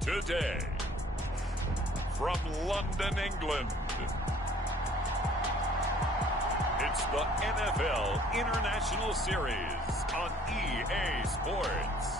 Today, from London, England, it's the NFL International Series on EA Sports.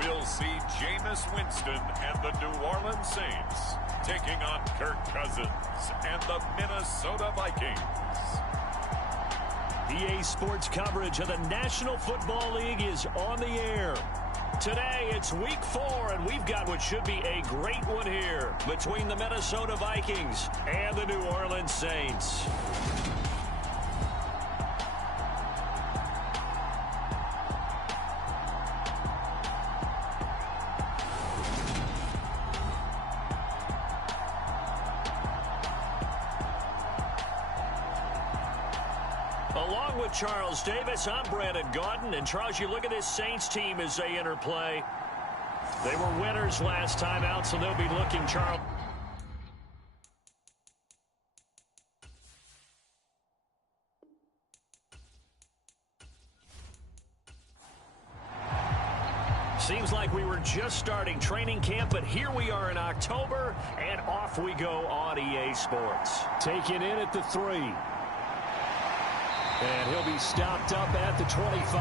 We'll see Jameis Winston and the New Orleans Saints taking on Kirk Cousins and the Minnesota Vikings. EA Sports coverage of the National Football League is on the air. Today, it's week 4, and we've got what should be a great one here between the Minnesota Vikings and the New Orleans Saints. Along with Charles Davis, I'm Brandon Gaudin. And Charles, you look at this Saints team as they interplay. They were winners last time out, so they'll be looking, Charles. Seems like we were just starting training camp, but here we are in October, and off we go on EA Sports. Taken in at the 3. And he'll be stopped up at the 25.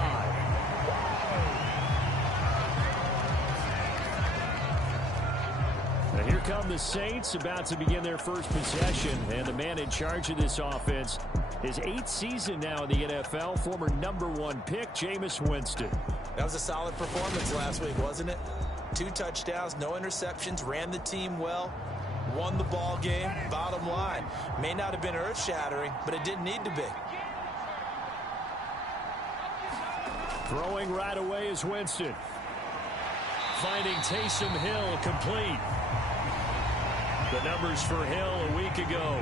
Now here come the Saints, about to begin their first possession. And the man in charge of this offense, his 8th season now in the NFL, former #1 pick, Jameis Winston. That was a solid performance last week, wasn't it? 2 touchdowns, no interceptions, ran the team well, won the ball game. Bottom line, may not have been earth-shattering, but it didn't need to be. Throwing right away is Winston. Finding Taysom Hill complete. The numbers for Hill a week ago.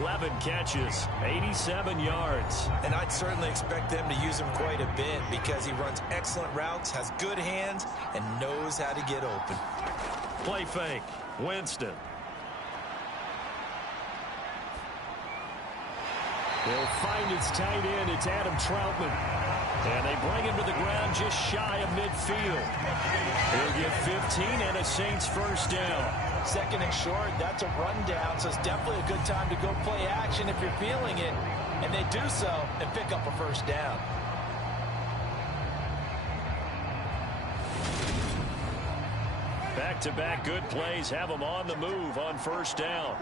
11 catches, 87 yards. And I'd certainly expect them to use him quite a bit because he runs excellent routes, has good hands, and knows how to get open. Play fake. Winston. They'll find its tight end. It's Adam Troutman. And they bring him to the ground just shy of midfield. He'll get 15 and a Saints first down. 2nd and short, that's a rundown, so it's definitely a good time to go play action if you're feeling it. And they do so and pick up a first down. Back-to-back good plays have them on the move on first down.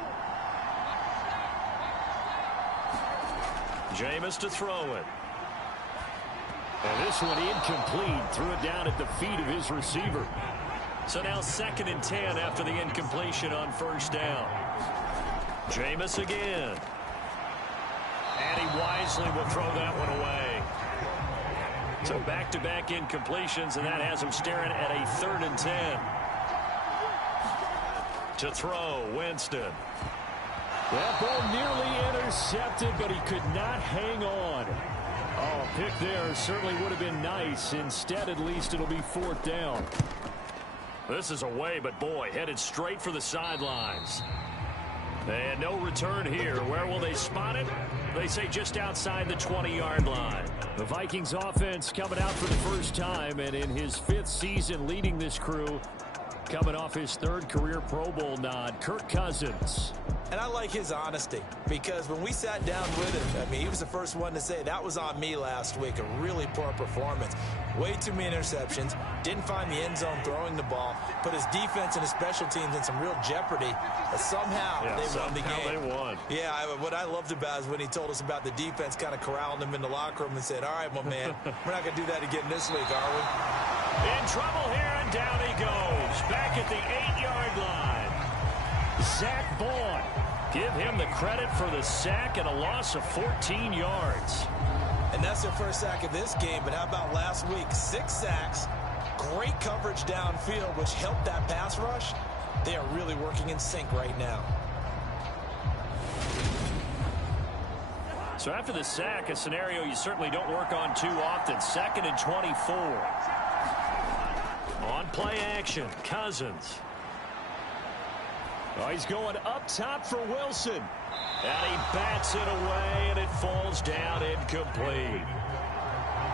Jameis to throw it. And this one incomplete. Threw it down at the feet of his receiver. So now 2nd and 10 after the incompletion on first down. Jameis again. And he wisely will throw that one away. So back-to-back incompletions, and that has him staring at a 3rd and 10. To throw, Winston. That ball nearly intercepted, but he could not hang on. Oh, a pick there certainly would have been nice. Instead, at least, it'll be 4th down. This is away, but boy, headed straight for the sidelines. And no return here. Where will they spot it? They say just outside the 20-yard line. The Vikings offense coming out for the first time, and in his 5th season leading this crew, coming off his 3rd career Pro Bowl nod, Kirk Cousins. And I like his honesty, because when we sat down with him, I mean, he was the first one to say that was on me last week, a really poor performance. Way too many interceptions, didn't find the end zone throwing the ball, put his defense and his special teams in some real jeopardy, but somehow they won the game. They won. Yeah, what I loved about is when he told us about the defense kind of corralling him in the locker room and said, all right, my man, we're not going to do that again this week, are we? In trouble here, and down he goes. Back at the 8-yard line. Zach Vaughn. Give him the credit for the sack and a loss of 14 yards. And that's their first sack of this game, but how about last week? 6 sacks, great coverage downfield, which helped that pass rush. They are really working in sync right now. So after the sack, a scenario you certainly don't work on too often. 2nd and 24. On play action, Cousins. Oh, he's going up top for Wilson. And he bats it away, and it falls down incomplete.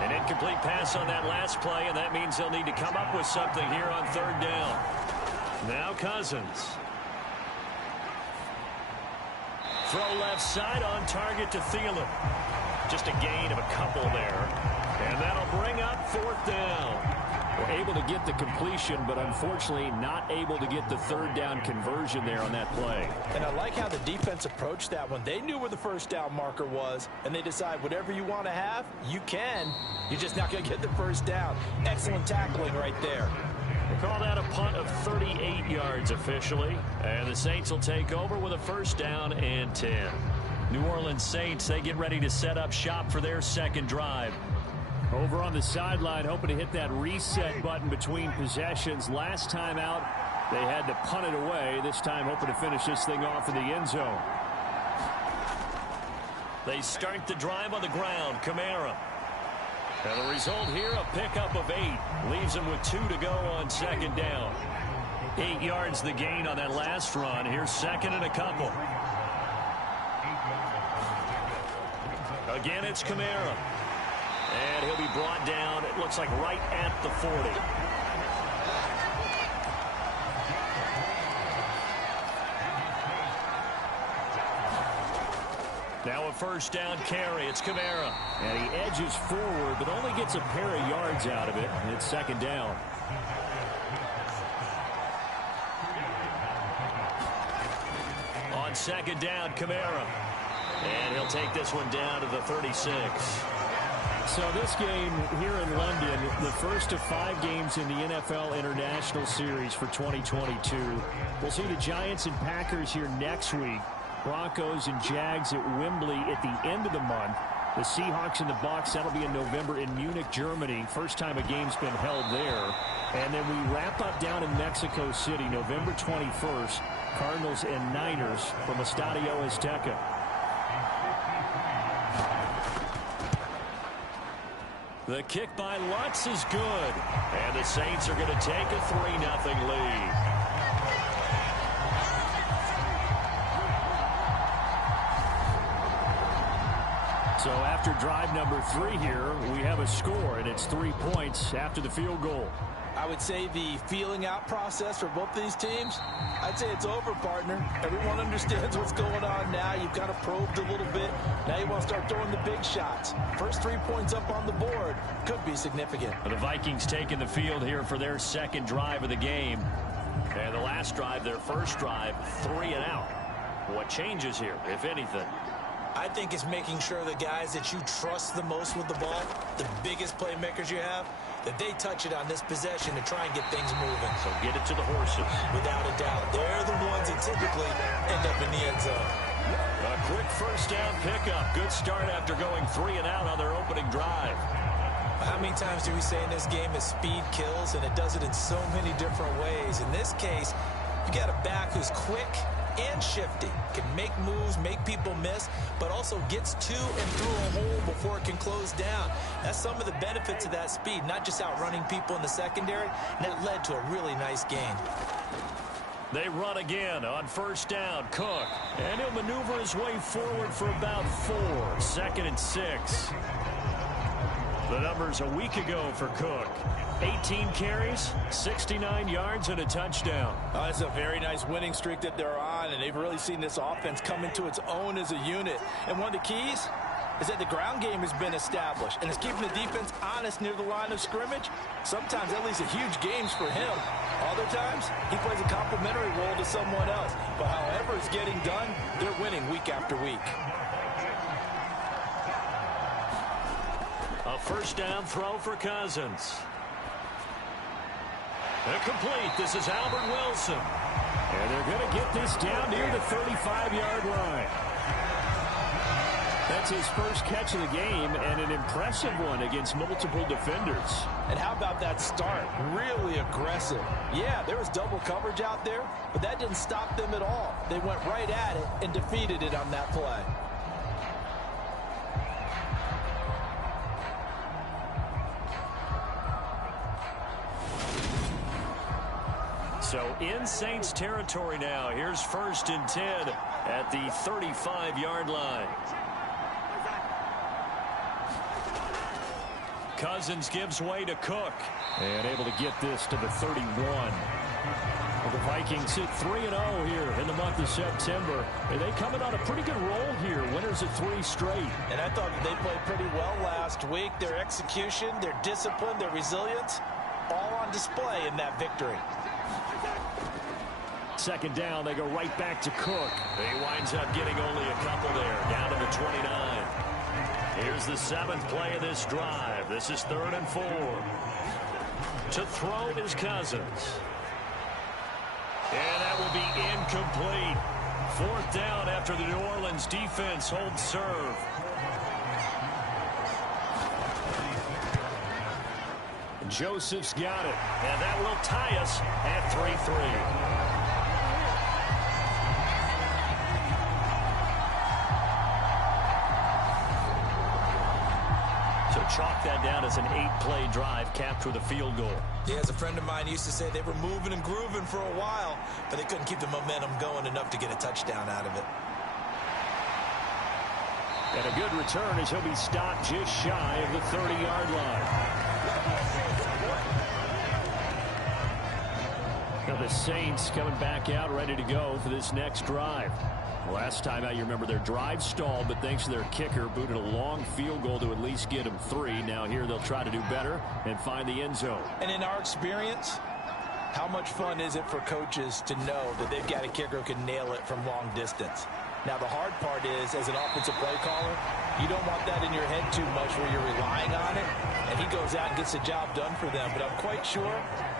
An incomplete pass on that last play, and that means they'll need to come up with something here on 3rd down. Now Cousins. Throw left side on target to Thielen. Just a gain of a couple there. And that'll bring up 4th down. We're able to get the completion, but unfortunately not able to get the 3rd down conversion there on that play. And I like how the defense approached that one. They knew where the 1st down marker was, and they decide whatever you want to have, you can. You're just not going to get the 1st down. Excellent tackling right there. They call that a punt of 38 yards officially. And the Saints will take over with a 1st down and 10. New Orleans Saints, they get ready to set up shop for their 2nd drive. Over on the sideline, hoping to hit that reset button between possessions. Last time out, they had to punt it away. This time, hoping to finish this thing off in the end zone. They start the drive on the ground. Kamara. And the result here, a pickup of 8. Leaves them with 2 to go on 2nd down. 8 yards the gain on that last run. Here's 2nd and a couple. Again, it's Kamara. And he'll be brought down, it looks like right at the 40. Now a 1st down carry. It's Kamara. And he edges forward, but only gets a pair of yards out of it. And it's 2nd down. On 2nd down, Kamara. And he'll take this one down to the 36. So this game here in London, the first of 5 games in the NFL International Series for 2022. We'll see the Giants and Packers here next week. Broncos and Jags at Wembley at the end of the month. The Seahawks and the Bucs, that'll be in November in Munich, Germany. First time a game's been held there. And then we wrap up down in Mexico City, November 21st. Cardinals and Niners from Estadio Azteca. The kick by Lutz is good. And the Saints are going to take a 3-0 lead. So after drive number 3 here, we have a score, and it's 3 points after the field goal. I would say the feeling out process for both these teams, I'd say it's over, partner. Everyone understands what's going on now. You've kind of probed a little bit. Now you want to start throwing the big shots. First 3 points up on the board could be significant. The Vikings taking the field here for their 2nd drive of the game. And the last drive, their first drive, 3 and out. What changes here, if anything? I think it's making sure the guys that you trust the most with the ball, the biggest playmakers you have, that they touch it on this possession to try and get things moving. So get it to the horses. Without a doubt. They're the ones that typically end up in the end zone. A quick 1st down pickup. Good start after going 3 and out on their opening drive. How many times do we say in this game that speed kills, and it does it in so many different ways? In this case, you got a back who's quick and shifty, can make moves, make people miss, but also gets to and through a hole before it can close down. That's some of the benefits of that speed, not just outrunning people in the secondary, and that led to a really nice gain. They run again on 1st down. Cook, and he'll maneuver his way forward for about 4. 2nd and 6. The numbers a week ago for Cook. 18 carries, 69 yards, and a touchdown. That's a very nice winning streak that they're on, and they've really seen this offense come into its own as a unit. And one of the keys is that the ground game has been established, and it's keeping the defense honest near the line of scrimmage. Sometimes that leads to huge games for him. Other times, he plays a complementary role to someone else. But however it's getting done, they're winning week after week. A 1st down throw for Cousins. Complete. This is Albert Wilson. And they're going to get this down near the 35-yard line. That's his first catch of the game, and an impressive one against multiple defenders. And how about that start? Really aggressive. Yeah, there was double coverage out there, but that didn't stop them at all. They went right at it and defeated it on that play. So in Saints territory now. Here's 1st and 10 at the 35-yard line. Cousins gives way to Cook. And able to get this to the 31. Well, the Vikings hit 3-0 here in the month of September. And they come in on a pretty good roll here. Winners of 3 straight. And I thought they played pretty well last week. Their execution, their discipline, their resilience, all on display in that victory. 2nd down, they go right back to Cook. He winds up getting only a couple there, down to the 29. Here's the 7th play of this drive. This is 3rd and 4. To throw is Cousins. And that will be incomplete. 4th down after the New Orleans defense holds serve. Joseph's got it. And that will tie us at 3-3. Chalk that down as an 8-play drive capped with a field goal. Yeah, as a friend of mine used to say, they were moving and grooving for a while, but they couldn't keep the momentum going enough to get a touchdown out of it. And a good return as he'll be stopped just shy of the 30-yard line. Now the Saints coming back out ready to go for this next drive. Last time out, you remember their drive stalled, but thanks to their kicker, booted a long field goal to at least get them 3. Now here they'll try to do better and find the end zone. And in our experience, how much fun is it for coaches to know that they've got a kicker who can nail it from long distance? Now the hard part is, as an offensive play caller, you don't want that in your head too much where you're relying on it, and he goes out and gets the job done for them. But I'm quite sure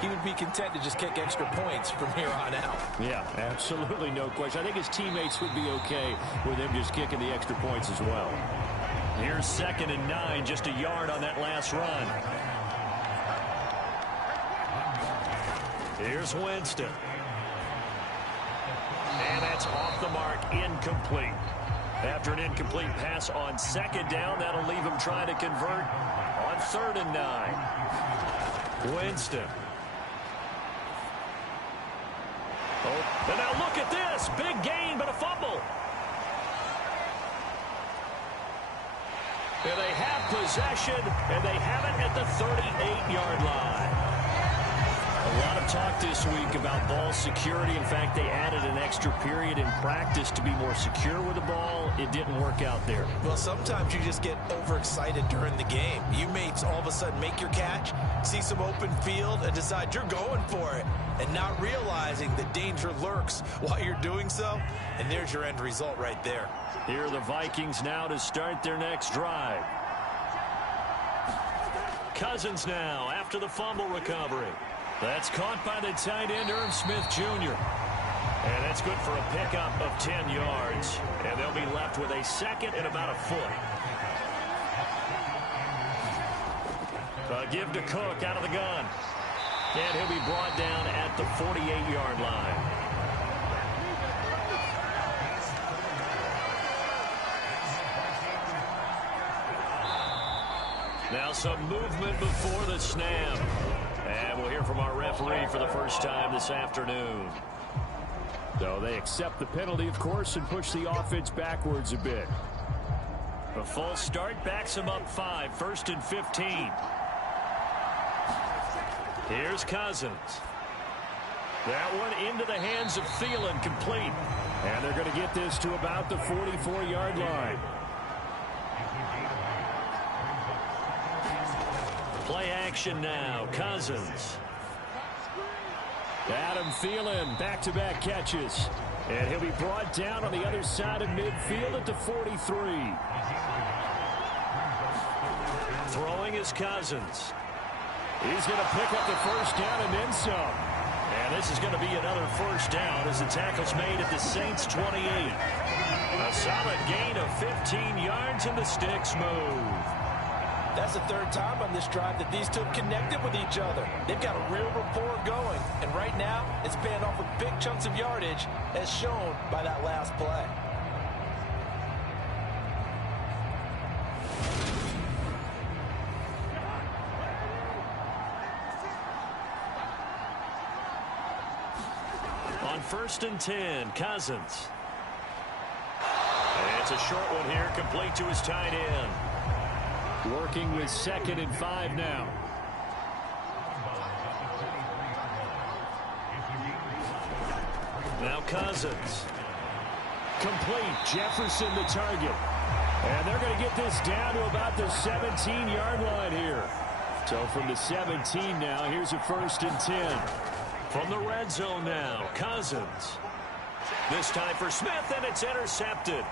he would be content to just kick extra points from here on out. Yeah, absolutely no question. I think his teammates would be okay with him just kicking the extra points as well. Here's 2nd and 9, just a yard on that last run. Here's Winston. And that's off the mark, incomplete. After an incomplete pass on 2nd down, that'll leave him trying to convert on 3rd and 9. Winston. Oh, and now look at this. Big gain, but a fumble. And they have possession, and they have it at the 38-yard line. A lot of talk this week about ball security. In fact, they added an extra period in practice to be more secure with the ball. It didn't work out there. Well, sometimes you just get overexcited during the game. You may all of a sudden make your catch, see some open field, and decide you're going for it, and not realizing the danger lurks while you're doing so. And there's your end result right there. Here are the Vikings now to start their next drive. Cousins now after the fumble recovery. That's caught by the tight end, Irv Smith Jr. And that's good for a pickup of 10 yards. And they'll be left with a 2nd and about a foot. Give to Cook out of the gun. And he'll be brought down at the 48-yard line. Now some movement before the snap. And we'll hear from our referee for the first time this afternoon. So they accept the penalty, of course, and push the offense backwards a bit. A false start backs them up 5, 1st and 15. Here's Cousins. That one into the hands of Thielen, complete. And they're going to get this to about the 44-yard line. Play action now. Cousins. Adam Thielen, back-to-back catches. And he'll be brought down on the other side of midfield at the 43. Throwing is Cousins. He's going to pick up the first down and then some. And this is going to be another first down as the tackle's made at the Saints' 28. A solid gain of 15 yards and the sticks move. That's the third time on this drive that these two have connected with each other. They've got a real rapport going. And right now, it's paying off with big chunks of yardage as shown by that last play. On 1st and 10, Cousins. And it's a short one here, complete to his tight end. Working with 2nd and 5 now. Now Cousins. Complete. Jefferson the target. And they're going to get this down to about the 17-yard line here. So from the 17 now, here's a 1st and 10. From the red zone now, Cousins. This time for Smith, and it's intercepted.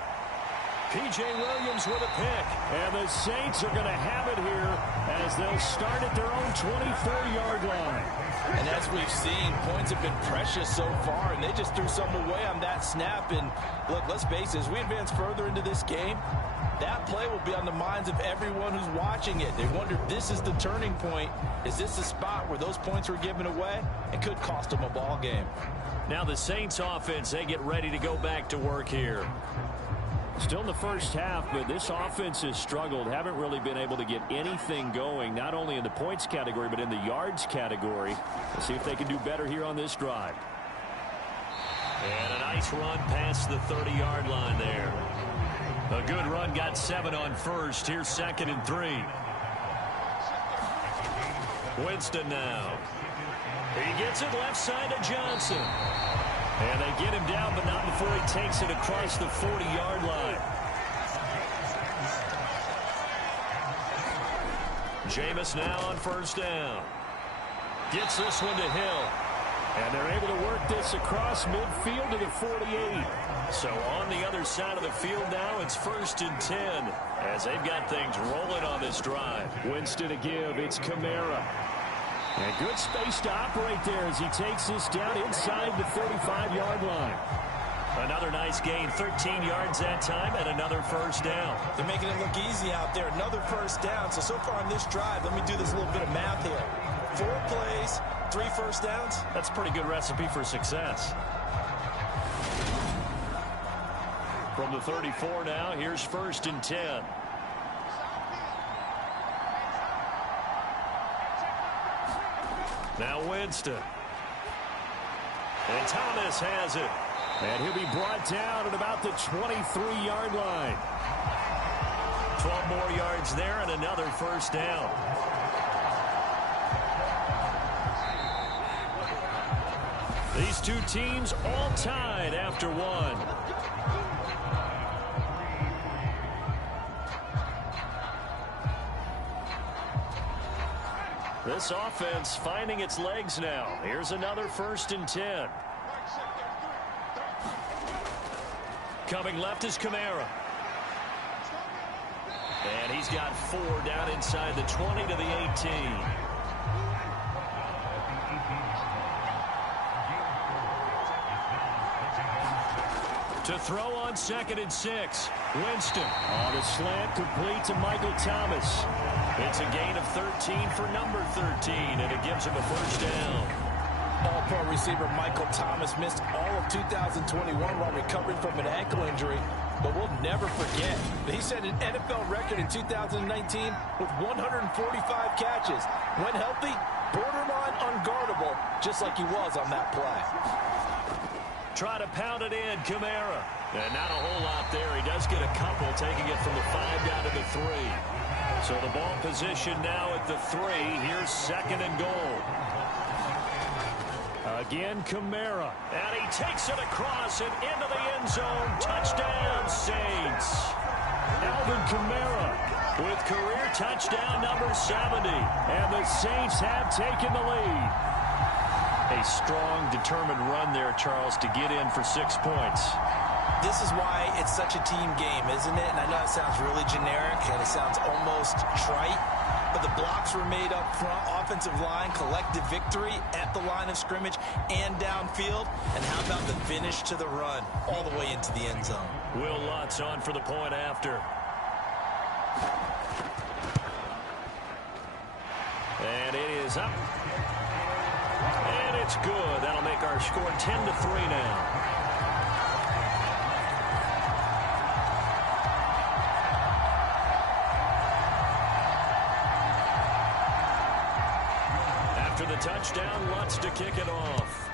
P.J. Williams with a pick. And the Saints are going to have it here as they'll start at their own 24-yard line. And as we've seen, points have been precious so far, and they just threw some away on that snap. And look, let's face it, as we advance further into this game, that play will be on the minds of everyone who's watching it. They wonder if this is the turning point. Is this the spot where those points were given away? It could cost them a ball game. Now the Saints offense, they get ready to go back to work here. Still in the first half, but this offense has struggled. Haven't really been able to get anything going, not only in the points category, but in the yards category. Let's see if they can do better here on this drive. And a nice run past the 30-yard line there. A good run, got 7 on first. Here's 2nd and 3. Winston now. He gets it left side to Johnson. And they get him down, but not before he takes it across the 40-yard line. Jameis now on 1st down. Gets this one to Hill. And they're able to work this across midfield to the 48. So on the other side of the field now, it's 1st and 10 as they've got things rolling on this drive. Winston to give. It's Kamara. And good space to operate there as he takes this down inside the 35-yard line. Another nice gain, 13 yards that time, and another 1st down. They're making it look easy out there. Another 1st down. So far on this drive, let me do this little bit of math here. 4 plays, 3 1st downs. That's a pretty good recipe for success. From the 34 now, here's 1st and 10. Now Winston. And Thomas has it. And he'll be brought down at about the 23-yard line. 12 more yards there and another 1st down. These two teams all tied after one. This offense finding its legs now. Here's another 1st and 10. Coming left is Kamara. And he's got 4 down inside the 20 to the 18. To throw on 2nd and 6. Winston on a slant, complete to Michael Thomas. It's a gain of 13 for number 13, and it gives him a 1st down. All-pro receiver Michael Thomas missed all of 2021 while recovering from an ankle injury, but we'll never forget that he set an NFL record in 2019 with 145 catches. When healthy, borderline unguardable, just like he was on that play. Try to pound it in, Kamara. And not a whole lot there. He does get a couple, taking it from the 5 down to the 3. So the ball position now at the 3. Here's 2nd and goal. Again, Kamara. And he takes it across and into the end zone. Touchdown, Saints. Alvin Kamara with career touchdown number 70. And the Saints have taken the lead. A strong, determined run there, Charles, to get in for 6 points. This is why it's such a team game, isn't it? And I know it sounds really generic and it sounds almost trite, but the blocks were made up front. Offensive line, collective victory at the line of scrimmage and downfield. And how about the finish to the run all the way into the end zone? Will Lutz on for the point after. And it is up. And it's good. That'll make our score 10-3 now. After the touchdown, Lutz to kick it off.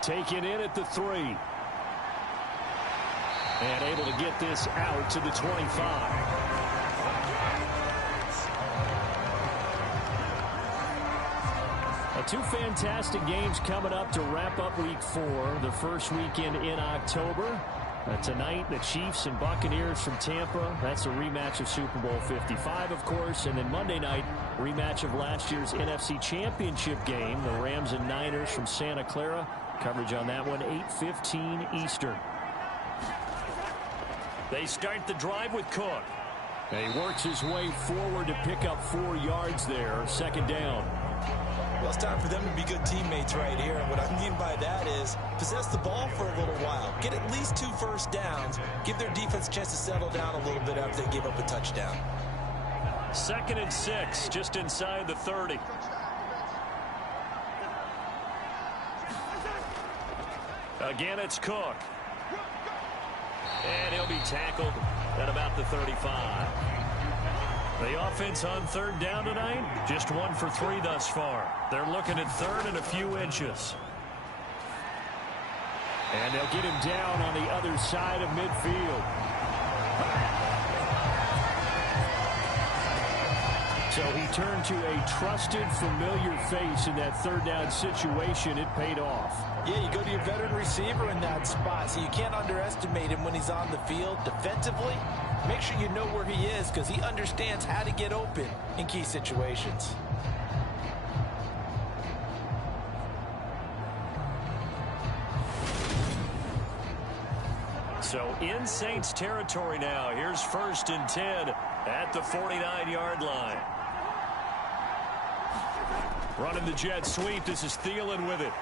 Taken in at the 3. And able to get this out to the 25. Two fantastic games coming up to wrap up Week 4, the first weekend in October. Tonight, the Chiefs and Buccaneers from Tampa. That's a rematch of Super Bowl 55, of course. And then Monday night, rematch of last year's NFC Championship game, the Rams and Niners from Santa Clara. Coverage on that one, 8:15 Eastern. They start the drive with Cook. And he works his way forward to pick up 4 yards there, second down. Well, it's time for them to be good teammates right here. And what I mean by that is possess the ball for a little while. Get at least 2 first downs. Give their defense a chance to settle down a little bit after they give up a touchdown. 2nd and 6, just inside the 30. Again, it's Cook. And he'll be tackled at about the 35. The offense on 3rd down tonight, just 1 for 3 thus far. They're looking at 3rd and a few inches. And they'll get him down on the other side of midfield. So he turned to a trusted, familiar face in that 3rd down situation. It paid off. Yeah, you go to your veteran receiver in that spot, so you can't underestimate him when he's on the field. Defensively, make sure you know where he is because he understands how to get open in key situations. So in Saints territory now. Here's 1st and 10 at the 49-yard line. Running the jet sweep. This is Thielen with it.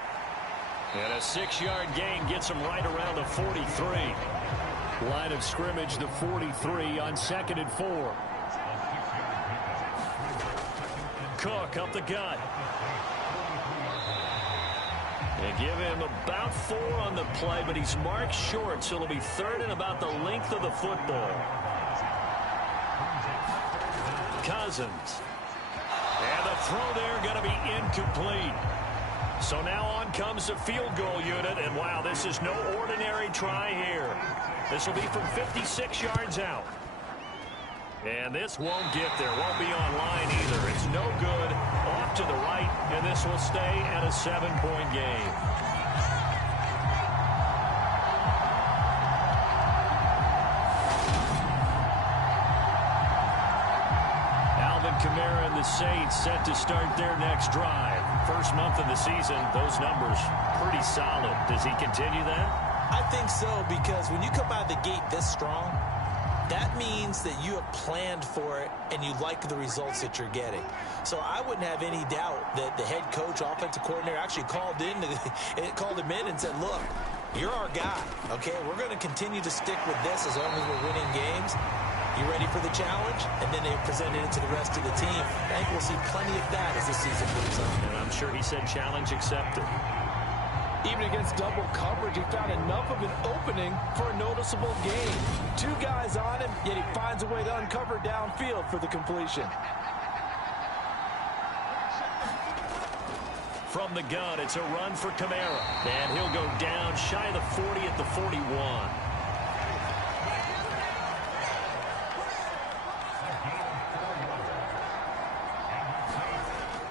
And a 6-yard gain gets him right around the 43. Line of scrimmage, the 43 on 2nd and 4. Cook up the gut. They give him about 4 on the play, but he's marked short, so it'll be 3rd and about the length of the football. Cousins. And the throw there going to be incomplete. So now on comes the field goal unit, and wow, this is no ordinary try here. This will be from 56 yards out. And this won't get there, won't be online either. It's no good, off to the right, and this will stay at a 7-point game. Kamara and the Saints set to start their next drive. First month of the season, those numbers pretty solid. Does he continue that? I think so, because when you come out of the gate this strong, that means that you have planned for it and you like the results that you're getting. So I wouldn't have any doubt that the head coach, offensive coordinator actually called him in and said, look, you're our guy, okay? We're going to continue to stick with this as long as we're winning games. You ready for the challenge? And then they presented it to the rest of the team. I think we'll see plenty of that as the season moves on. And I'm sure he said challenge accepted. Even against double coverage, he found enough of an opening for a noticeable gain. 2 guys on him, yet he finds a way to uncover downfield for the completion. From the gun, it's a run for Kamara. And he'll go down shy of the 40 at the 41.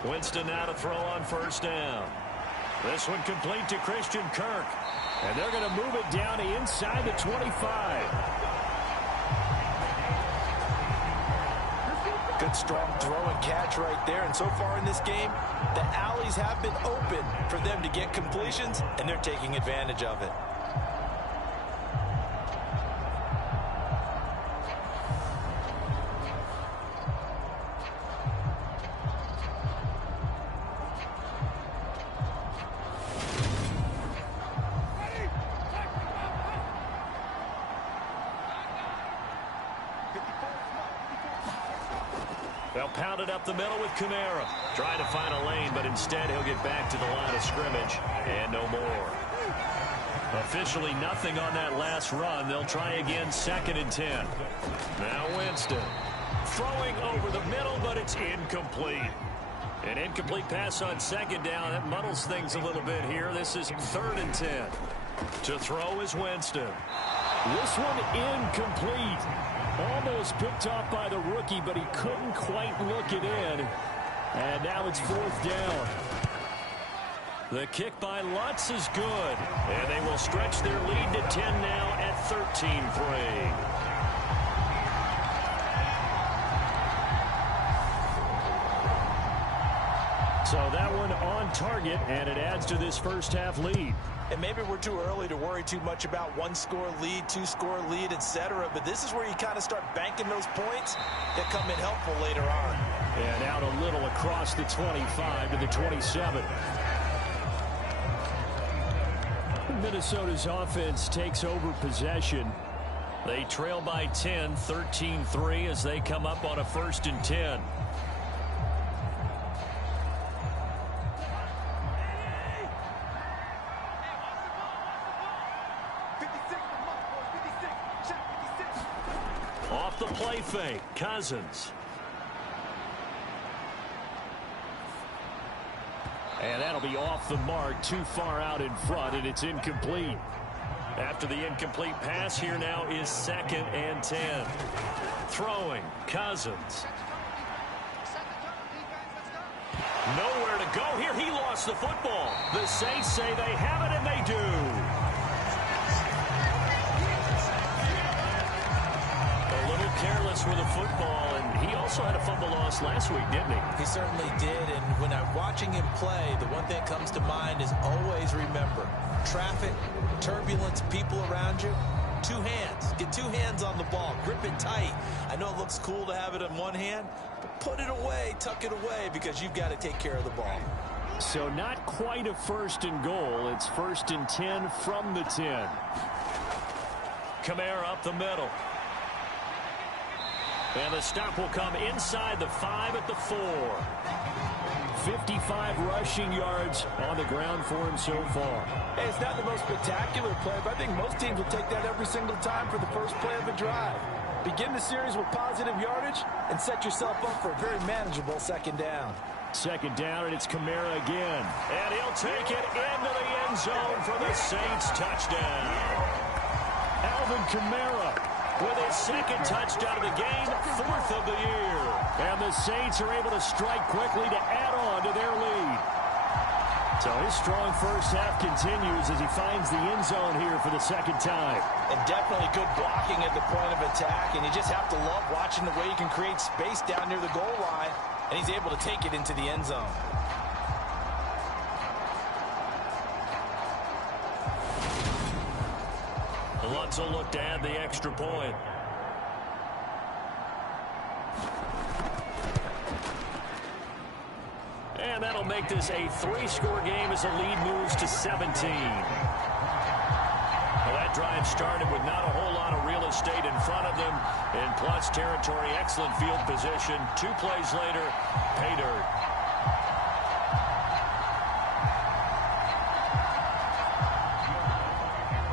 Winston now to throw on 1st down. This one complete to Christian Kirk. And they're going to move it down to inside the 25. Good strong throw and catch right there. And so far in this game, the alleys have been open for them to get completions, and they're taking advantage of it. pounded up the middle with Kamara. Trying to find a lane, but instead he'll get back to the line of scrimmage. And no more. Officially nothing on that last run. They'll try again, 2nd and 10. Now Winston. Throwing over the middle, but it's incomplete. An incomplete pass on 2nd down. That muddles things a little bit here. This is 3rd and 10. To throw is Winston. This one incomplete. Almost picked off by the rookie, but he couldn't quite look it in. And now it's 4th down. The kick by Lutz is good. And they will stretch their lead to 10 now at 13-3. So that one on target, and it adds to this first half lead. And maybe we're too early to worry too much about 1-score lead, 2-score lead, etc. But this is where you kind of start banking those points that come in helpful later on. And out a little across the 25 to the 27. Minnesota's offense takes over possession. They trail by 10, 13-3 as they come up on a 1st and 10. Off the play fake, Cousins. And that'll be off the mark, too far out in front, and it's incomplete. After the incomplete pass, here now is 2nd and 10. Throwing, Cousins. Nowhere to go here. He lost the football. The Saints say they have it, and they do. A little careless with the football, and he also had a fumble loss last week, didn't he? He certainly did, and when I'm watching him play, the one thing that comes to mind is always remember, traffic, turbulence, people around you, 2 hands. Get 2 hands on the ball. Grip it tight. I know it looks cool to have it in one hand, but put it away, tuck it away, because you've got to take care of the ball. So not quite a 1st and goal. It's 1st and 10 from the 10. Kamara up the middle. And the stop will come inside the 5 at the 4. 55 rushing yards on the ground for him so far. Hey, it's not the most spectacular play, but I think most teams will take that every single time for the first play of a drive. Begin the series with positive yardage and set yourself up for a very manageable 2nd down. 2nd down, and it's Kamara again. And he'll take it into the end zone for the Saints touchdown. Alvin Kamara with his 2nd touchdown of the game, 4th of the year. And the Saints are able to strike quickly to add on to their lead. So his strong first half continues as he finds the end zone here for the 2nd time. And definitely good blocking at the point of attack, and you just have to love watching the way he can create space down near the goal line, and he's able to take it into the end zone. Lutz will look to add the extra point. And that'll make this a 3-score game as the lead moves to 17. Well, that drive started with not a whole lot of real estate in front of them. In plus territory, excellent field position. 2 plays later, pay dirt.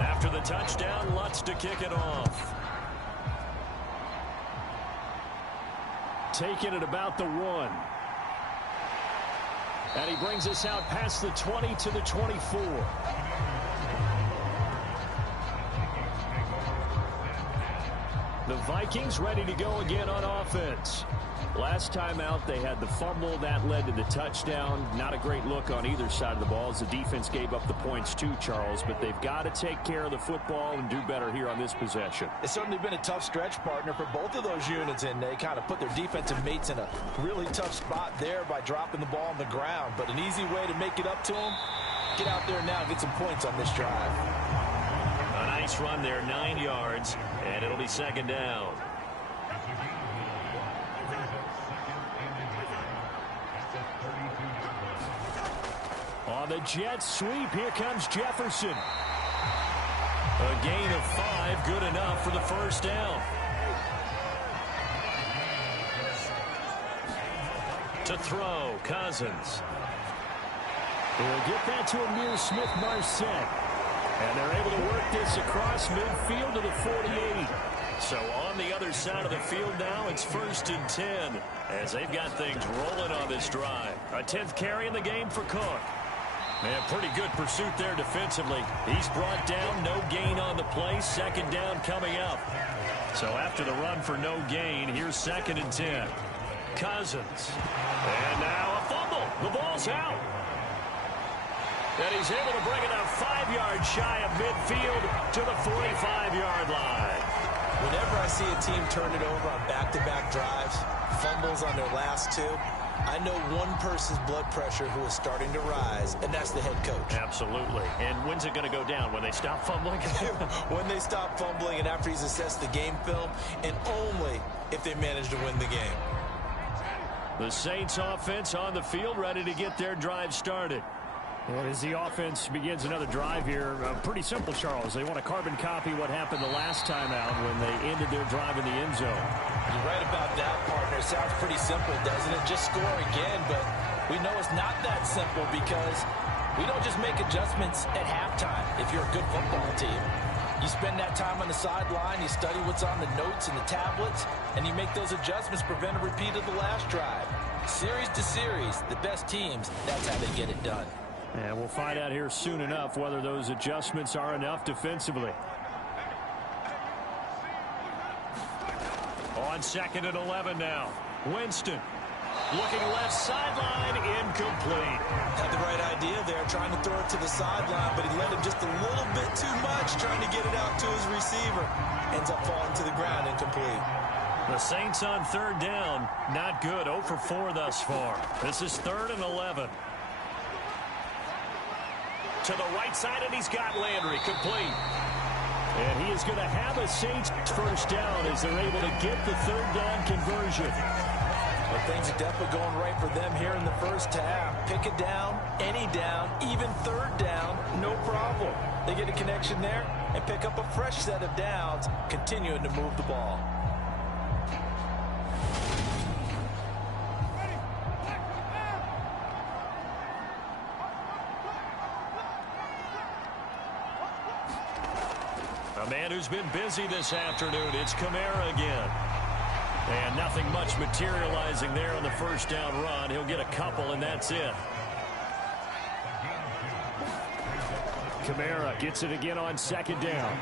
After the touchdown, Lutz to kick it off. Taking it about the 1. And he brings us out past the 20 to the 24. The Vikings ready to go again on offense. Last time out, they had the fumble. That led to the touchdown. Not a great look on either side of the ball as the defense gave up the points too, Charles. But they've got to take care of the football and do better here on this possession. It's certainly been a tough stretch, partner, for both of those units, and they kind of put their defensive mates in a really tough spot there by dropping the ball on the ground. But an easy way to make it up to them, get out there now and get some points on this drive. A nice run there, 9 yards, and it'll be 2nd down. On the jet sweep, here comes Jefferson. A gain of 5, good enough for the 1st down. To throw, Cousins. He'll get that to Amir Smith-Marset. And they're able to work this across midfield to the 48. So on the other side of the field now, it's 1st and 10 as they've got things rolling on this drive. A 10th carry in the game for Cook. Man, pretty good pursuit there defensively. He's brought down, no gain on the play. 2nd down coming up. So after the run for no gain, here's 2nd and 10. Cousins. And now a fumble. The ball's out. And he's able to bring it up 5 yards shy of midfield to the 45-yard line. Whenever I see a team turn it over on back-to-back drives, fumbles on their last 2, I know one person's blood pressure who is starting to rise, and that's the head coach. Absolutely. And when's it going to go down? When they stop fumbling? When they stop fumbling and after he's assessed the game film, and only if they manage to win the game. The Saints offense on the field, ready to get their drive started. Well, as the offense begins another drive here, pretty simple, Charles. They want to carbon copy what happened the last time out when they ended their drive in the end zone. You're right about that, partner. Sounds pretty simple, doesn't it? Just score again, but we know it's not that simple because we don't just make adjustments at halftime if you're a good football team. You spend that time on the sideline, you study what's on the notes and the tablets, and you make those adjustments, prevent a repeat of the last drive. Series to series, the best teams, that's how they get it done. And we'll find out here soon enough whether those adjustments are enough defensively. On 2nd and 11 now. Winston looking left sideline, incomplete. Had the right idea there, trying to throw it to the sideline, but he let him just a little bit too much, trying to get it out to his receiver. Ends up falling to the ground, incomplete. The Saints on 3rd down, not good. 0 for 4 thus far. This is 3rd and 11. To the right side, and he's got Landry, complete. And he is going to have a Saints 1st down as they're able to get the 3rd down conversion. Well, things are definitely going right for them here in the first half. Pick it down, any down, even 3rd down, no problem. They get a connection there and pick up a fresh set of downs, continuing to move the ball. A man who's been busy this afternoon, it's Kamara again. And nothing much materializing there on the 1st down run. He'll get a couple, and that's it. Kamara gets it again on 2nd down.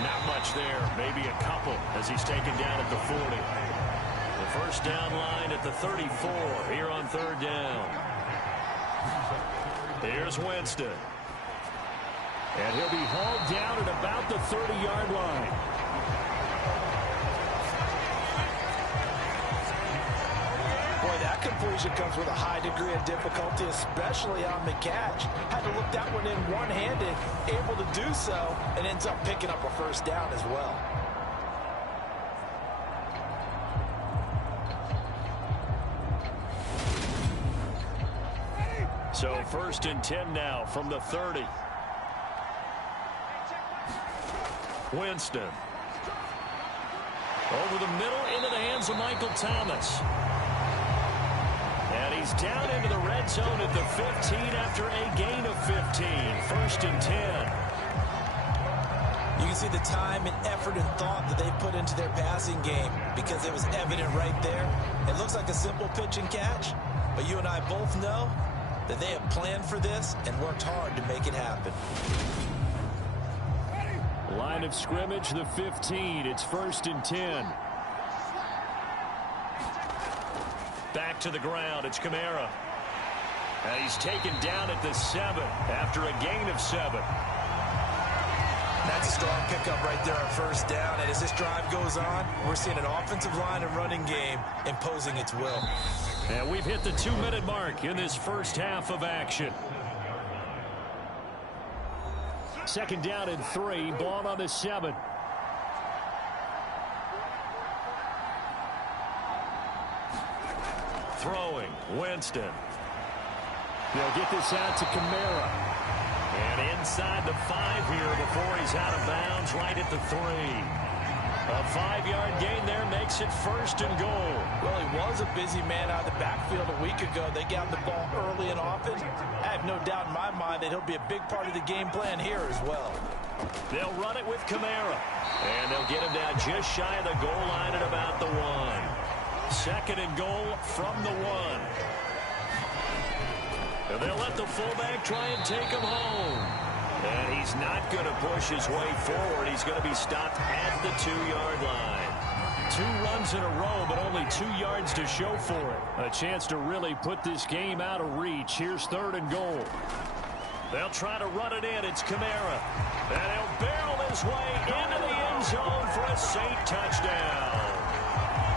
Not much there, maybe a couple as he's taken down at the 40. The 1st down line at the 34 here on 3rd down. Here's Winston. And he'll be hauled down at about the 30-yard line. Boy, that completion comes with a high degree of difficulty, especially on the catch. Had to look that one in one-handed, able to do so, and ends up picking up a 1st down as well. So 1st and 10 now from the 30. Winston. Over the middle into the hands of Michael Thomas. And he's down into the red zone at the 15 after a gain of 15. 1st and 10. You can see the time and effort and thought that they put into their passing game because it was evident right there. It looks like a simple pitch and catch, but you and I both know that they have planned for this and worked hard to make it happen. Line of scrimmage, the 15. It's 1st and 10. Back to the ground. It's Kamara. And he's taken down at the 7 after a gain of 7. That's a strong pickup right there on 1st down. And as this drive goes on, we're seeing an offensive line and running game imposing its will. And we've hit the 2-minute mark in this first half of action. 2nd down and 3. Ball on the 7. Throwing. Winston. They'll get this out to Kamara. And inside the 5 here before he's out of bounds right at the 3. A 5-yard gain there makes it 1st and goal. Well, he was a busy man out of the backfield a week ago. They got the ball early and often. I have no doubt in my mind that he'll be a big part of the game plan here as well. They'll run it with Kamara. And they'll get him down just shy of the goal line at about the 1. 2nd and goal from the 1. And they'll let the fullback try and take him home. And he's not going to push his way forward. He's going to be stopped at the 2-yard line. 2 runs in a row, but only 2 yards to show for it. A chance to really put this game out of reach. Here's 3rd and goal. They'll try to run it in. It's Kamara. And he'll barrel his way into the end zone for a Saint touchdown.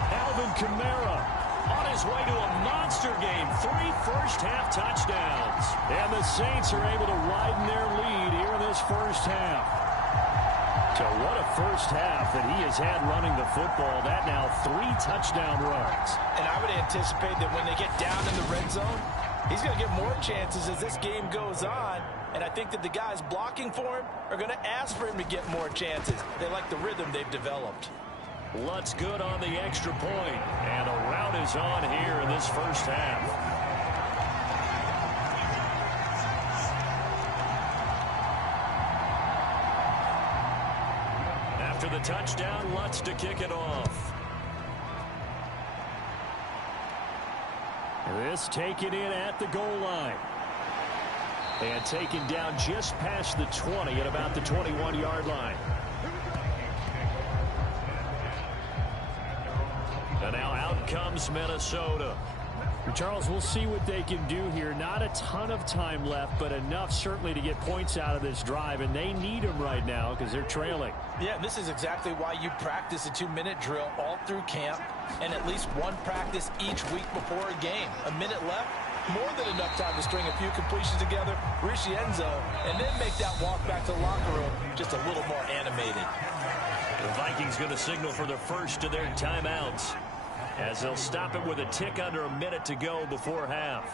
Alvin Kamara on his way to a monster game. 3 first-half touchdowns. And the Saints are able to widen their lead here in this first half. So what a first half that he has had running the football. That now 3 touchdown runs. And I would anticipate that when they get down in the red zone, he's going to get more chances as this game goes on. And I think that the guys blocking for him are going to ask for him to get more chances. They like the rhythm they've developed. Lutz good on the extra point. And the route is on here in this first half. After the touchdown, Lutz to kick it off. This taken in at the goal line. And taken down just past the 20 at about the 21-yard line. And now out comes Minnesota. Charles, we'll see what they can do here. Not a ton of time left, but enough certainly to get points out of this drive. And they need them right now because they're trailing. Yeah, this is exactly why you practice a 2-minute drill all through camp and at least one practice each week before a game. A minute left, more than enough time to string a few completions together, reach the end zone, and then make that walk back to the locker room just a little more animated. The Vikings going to signal for the first of their timeouts, as they'll stop it with a tick under a minute to go before half.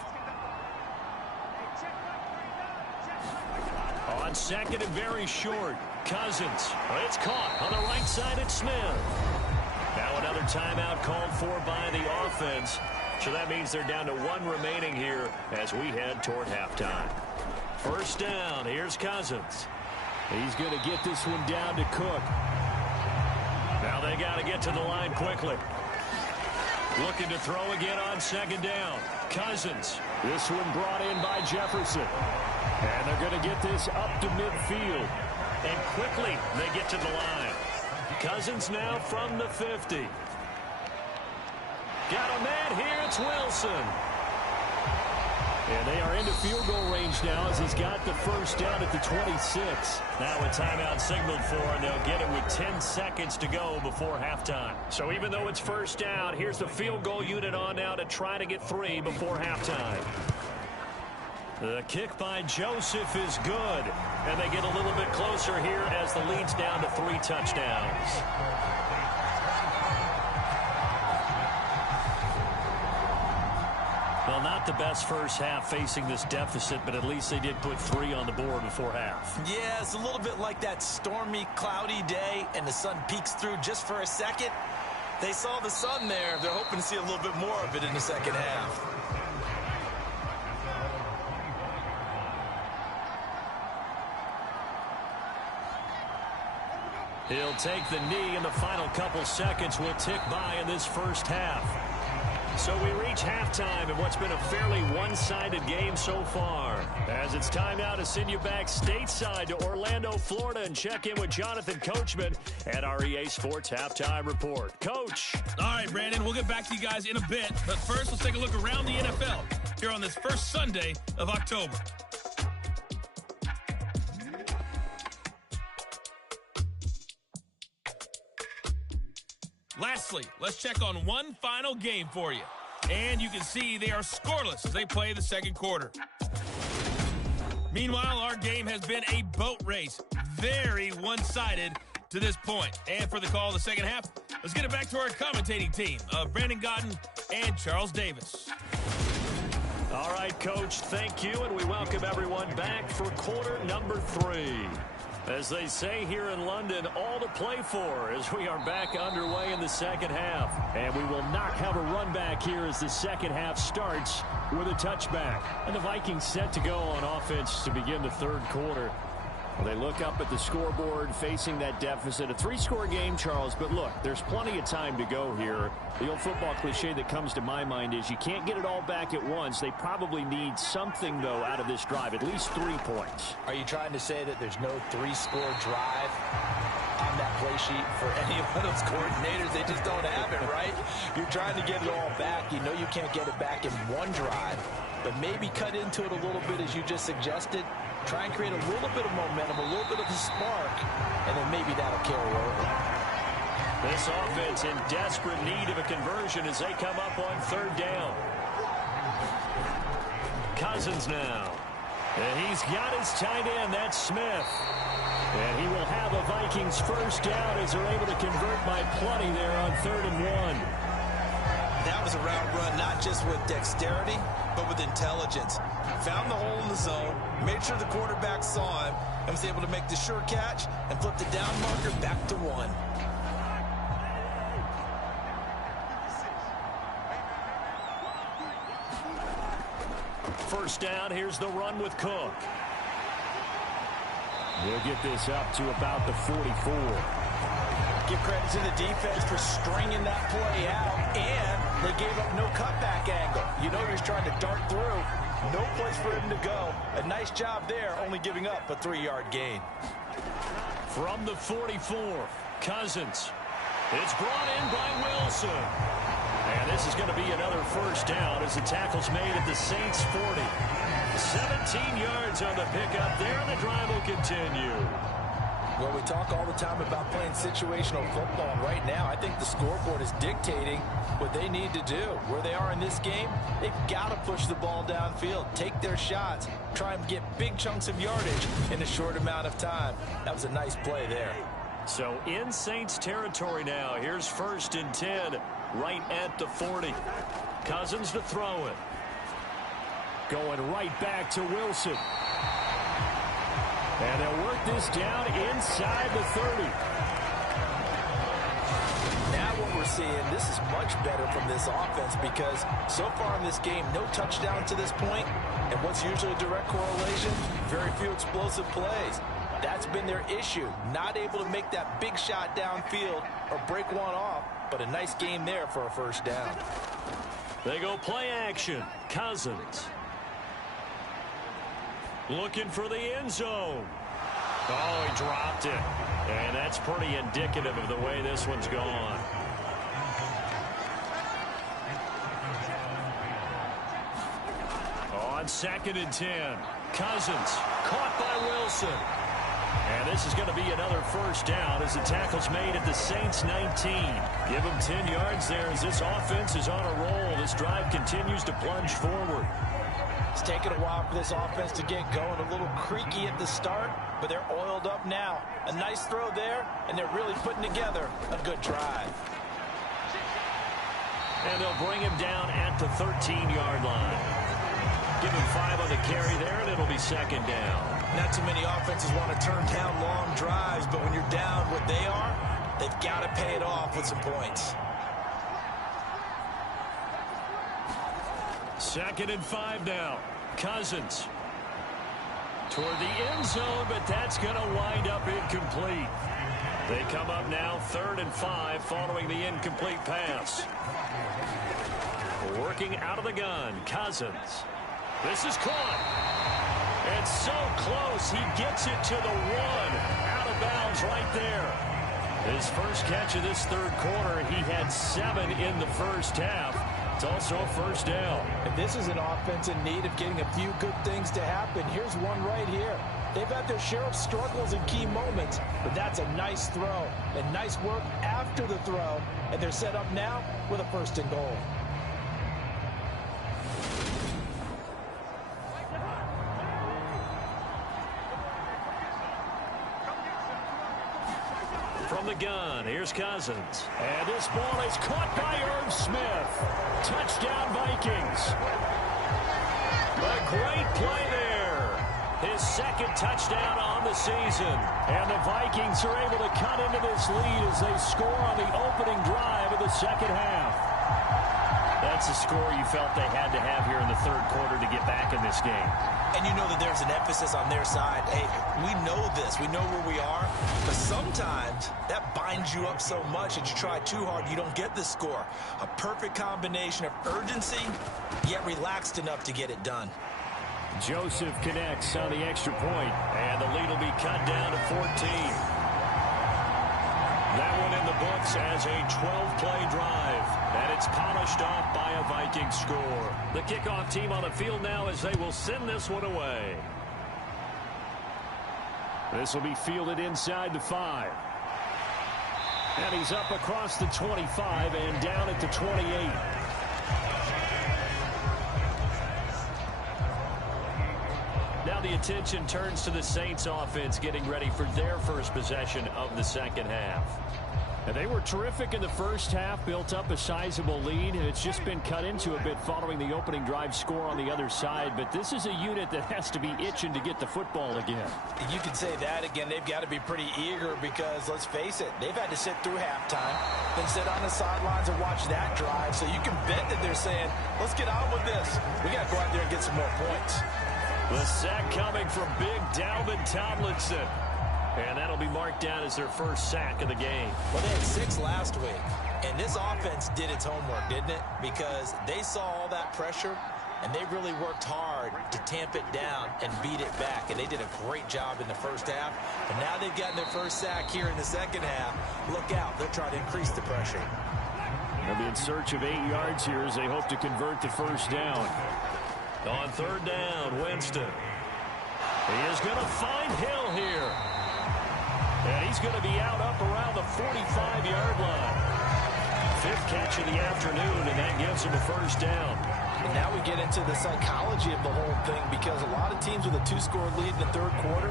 On 2nd and very short, Cousins. It's caught on the right side at Smith. Now another timeout called for by the offense. So that means they're down to 1 remaining here as we head toward halftime. First down, here's Cousins. He's going to get this one down to Cook. Now they got to get to the line quickly. Looking to throw again on 2nd down. Cousins. This one brought in by Jefferson. And they're going to get this up to midfield. And quickly they get to the line. Cousins now from the 50. Got a man here. It's Wilson. And they are into field goal range now as he's got the first down at the 26. Now a timeout signaled for, and they'll get it with 10 seconds to go before halftime. So even though it's first down, here's the field goal unit on now to try to get 3 before halftime. The kick by Joseph is good, and they get a little bit closer here as the lead's down to 3 touchdowns. Well, not the best first half facing this deficit, but at least they did put 3 on the board before half. Yeah, it's a little bit like that stormy, cloudy day, and the sun peeks through just for a second. They saw the sun there. They're hoping to see a little bit more of it in the second half. He'll take the knee, and the final couple seconds will tick by in this first half. So we reach halftime in what's been a fairly one-sided game so far. As it's time now to send you back stateside to Orlando, Florida, and check in with Jonathan Coachman at our EA Sports Halftime Report. Coach. All right, Brandon, we'll get back to you guys in a bit. But first, let's take a look around the NFL here on this first Sunday of October. Lastly, let's check on one final game for you. And you can see they are scoreless as they play the second quarter. Meanwhile, our game has been a boat race. Very one-sided to this point. And for the call of the second half, let's get it back to our commentating team of Brandon Godden and Charles Davis. All right, Coach, thank you, and we welcome everyone back for quarter number 3. As they say here in London, all to play for as we are back underway in the second half. And we will not have a run back here as the second half starts with a touchback. And the Vikings set to go on offense to begin the third quarter. Well, they look up at the scoreboard facing that deficit. A 3-score game, Charles, but look, there's plenty of time to go here. The old football cliche that comes to my mind is you can't get it all back at once. They probably need something, though, out of this drive, at least 3 points. Are you trying to say that there's no 3-score drive on that play sheet for any of those coordinators? They just don't have it, right? You're trying to get it all back. You know you can't get it back in one drive, but maybe cut into it a little bit as you just suggested. Try and create a little bit of momentum, a little bit of a spark, and then maybe that'll carry over. This offense in desperate need of a conversion as they come up on third down. Cousins now. And he's got his tight end. That's Smith. And he will have a Vikings first down as they're able to convert by plenty there on 3rd and 1. That was a route run, not just with dexterity, but with intelligence. Found the hole in the zone, made sure the quarterback saw him, and was able to make the sure catch and flip the down marker back to 1. First down, here's the run with Cook. We'll get this up to about the 44. Give credit to the defense for stringing that play out, and they gave up no cutback angle. You know he's trying to dart through. No place for him to go. A nice job there, only giving up a 3-yard gain. From the 44, Cousins. It's brought in by Wilson. And this is going to be another first down as the tackle's made at the Saints 40. 17 yards on the pickup there, and the drive will continue. Well, we talk all the time about playing situational football, and right now I think the scoreboard is dictating what they need to do. Where they are in this game, they've got to push the ball downfield, take their shots, try and get big chunks of yardage in a short amount of time. That was a nice play there. So in Saints territory now, here's 1st and 10 right at the 40. Cousins to throw it. Going right back to Wilson. And they'll work this down inside the 30. Now what we're seeing, this is much better from this offense because so far in this game, no touchdown to this point. And what's usually a direct correlation? Very few explosive plays. That's been their issue. Not able to make that big shot downfield or break one off. But a nice game there for a first down. They go play action. Cousins. Looking for the end zone. Oh, he dropped it. And that's pretty indicative of the way this one's gone. On 2nd and 10. Cousins caught by Wilson. And this is going to be another first down as the tackle's made at the Saints 19. Give them 10 yards there as this offense is on a roll. This drive continues to plunge forward. It's taken a while for this offense to get going. A little creaky at the start, but they're oiled up now. A nice throw there, and they're really putting together a good drive. And they'll bring him down at the 13-yard line. Give him 5 on the carry there, and it'll be 2nd down. Not too many offenses want to turn down long drives, but when you're down what they are, they've got to pay it off with some points. 2nd and 5 now. Cousins toward the end zone, but that's going to wind up incomplete. They come up now 3rd and 5 following the incomplete pass. Working out of the gun, Cousins. This is caught. And so close, he gets it to the 1. Out of bounds right there. His first catch of this third quarter, he had 7 in the first half. It's also a first down. And this is an offense in need of getting a few good things to happen. Here's one right here. They've had their share of struggles in key moments, but that's a nice throw. And nice work after the throw. And they're set up now with a 1st and goal. From the gun, here's Cousins. And this ball is caught by Irv Smith. Touchdown, Vikings. A great play there. His second touchdown on the season. And the Vikings are able to cut into this lead as they score on the opening drive of the second half. That's a score you felt they had to have here in the third quarter to get back in this game. And you know that there's an emphasis on their side. Hey, we know this. We know where we are. But sometimes that binds you up so much that you try too hard, you don't get the score. A perfect combination of urgency, yet relaxed enough to get it done. Joseph connects on the extra point, and the lead will be cut down to 14. That one in the books as a 12-play drive, and it's polished off by a Viking score. The kickoff team on the field now as they will send this one away. This will be fielded inside the 5. And he's up across the 25 and down at the 28. Now the attention turns to the Saints offense getting ready for their first possession of the second half. And they were terrific in the first half, built up a sizable lead, and it's just been cut into a bit following the opening drive score on the other side. But this is a unit that has to be itching to get the football again. You can say that again. They've got to be pretty eager because, let's face it, they've had to sit through halftime, then sit on the sidelines and watch that drive. So you can bet that they're saying, let's get on with this. We got to go out there and get some more points. The sack coming from big Dalvin Tomlinson. And that'll be marked down as their first sack of the game. Well, they had 6 last week. And this offense did its homework, didn't it? Because they saw all that pressure, and they really worked hard to tamp it down and beat it back. And they did a great job in the first half. And now they've gotten their first sack here in the second half. Look out. They'll try to increase the pressure. They'll be in search of 8 yards here as they hope to convert the first down. On third down, Winston. He is going to find Hill here. And he's going to be out up around the 45-yard line. 5th catch of the afternoon, and that gives him a first down. And now we get into the psychology of the whole thing, because a lot of teams with a 2-score lead in the third quarter,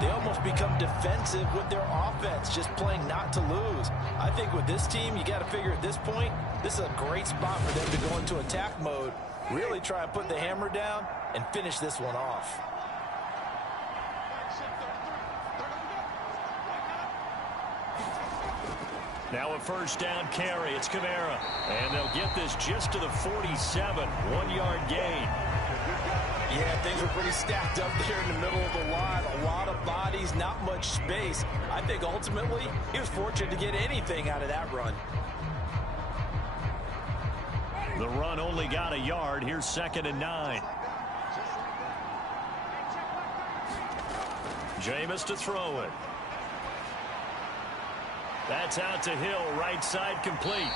they almost become defensive with their offense, just playing not to lose. I think with this team, you got to figure at this point, this is a great spot for them to go into attack mode, really try and put the hammer down and finish this one off. Now a first down carry. It's Kamara. And they'll get this just to the 47. 1-yard gain. Yeah, things were pretty stacked up there in the middle of the line. A lot of bodies, not much space. I think ultimately he was fortunate to get anything out of that run. The run only got a yard. Here's 2nd and 9. Jameis to throw it. That's out to Hill, right side complete.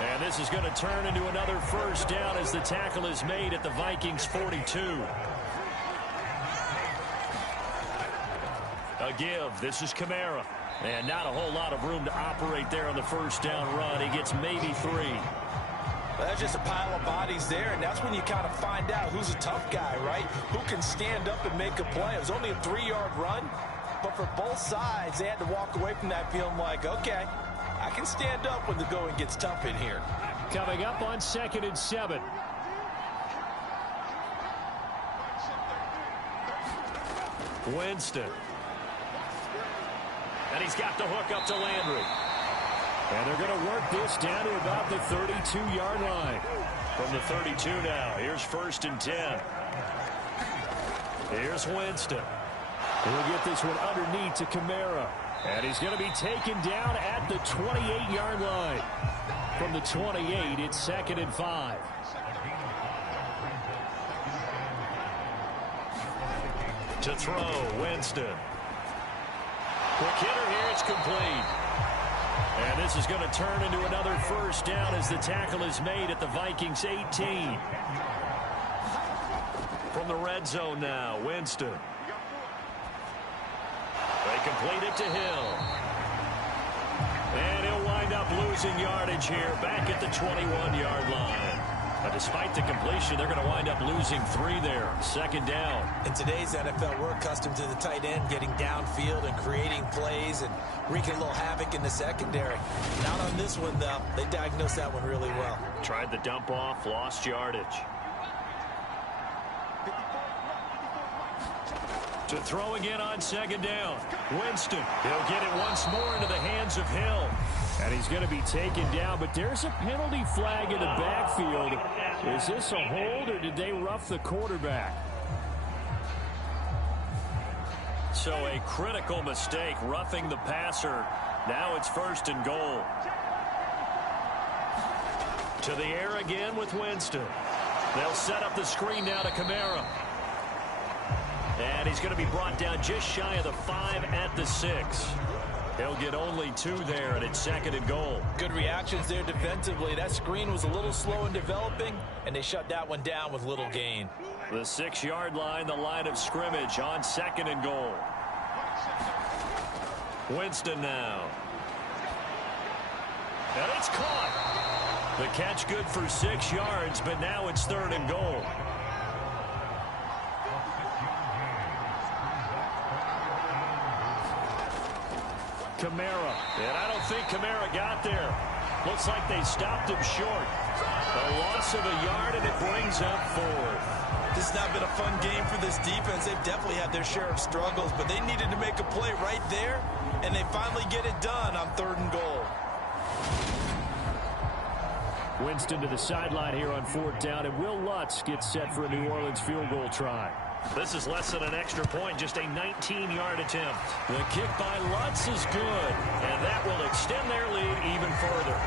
And this is going to turn into another first down as the tackle is made at the Vikings 42. A give. This is Kamara. And not a whole lot of room to operate there on the first down run. He gets maybe 3. Well, that's just a pile of bodies there, and that's when you kind of find out who's a tough guy, right? Who can stand up and make a play. It was only a 3-yard run, but for both sides, they had to walk away from that feeling like, okay, I can stand up when the going gets tough in here. Coming up on 2nd and 7. Winston. And he's got the hook up to Landry. And they're going to work this down to about the 32-yard line. From the 32 now, here's 1st and 10. Here's Winston. We'll get this one underneath to Kamara. And he's going to be taken down at the 28-yard line. From the 28, it's 2nd and 5. To throw, Winston. Quick hitter here, it's complete. And this is going to turn into another first down as the tackle is made at the Vikings 18. From the red zone now, Winston. They complete it to Hill. And he'll wind up losing yardage here back at the 21-yard line. But despite the completion, they're going to wind up losing 3 there. 2nd down. In today's NFL, we're accustomed to the tight end getting downfield and creating plays and wreaking a little havoc in the secondary. Not on this one, though. They diagnosed that one really well. Tried the dump off, lost yardage. To throw again on second down. Winston. He'll get it once more into the hands of Hill. And he's going to be taken down, but there's a penalty flag in the backfield. Is this a hold, or did they rough the quarterback? So a critical mistake, roughing the passer. Now it's 1st and goal. To the air again with Winston. They'll set up the screen now to Kamara. And he's going to be brought down just shy of the 5 at the 6. He'll get only 2 there, and it's 2nd and goal. Good reactions there defensively. That screen was a little slow in developing, and they shut that one down with little gain. The 6-yard line, the line of scrimmage on 2nd and goal. Winston now. And it's caught. The catch good for 6 yards, but now it's 3rd and goal. Kamara. And I don't think Kamara got there. Looks like they stopped him short. A loss of a yard, and it brings up 4th. This has not been a fun game for this defense. They've definitely had their share of struggles, but they needed to make a play right there, and they finally get it done on 3rd and goal. Winston to the sideline here on 4th down, and Will Lutz gets set for a New Orleans field goal try. This is less than an extra point, just a 19-yard attempt. The kick by Lutz is good, and that will extend their lead even further.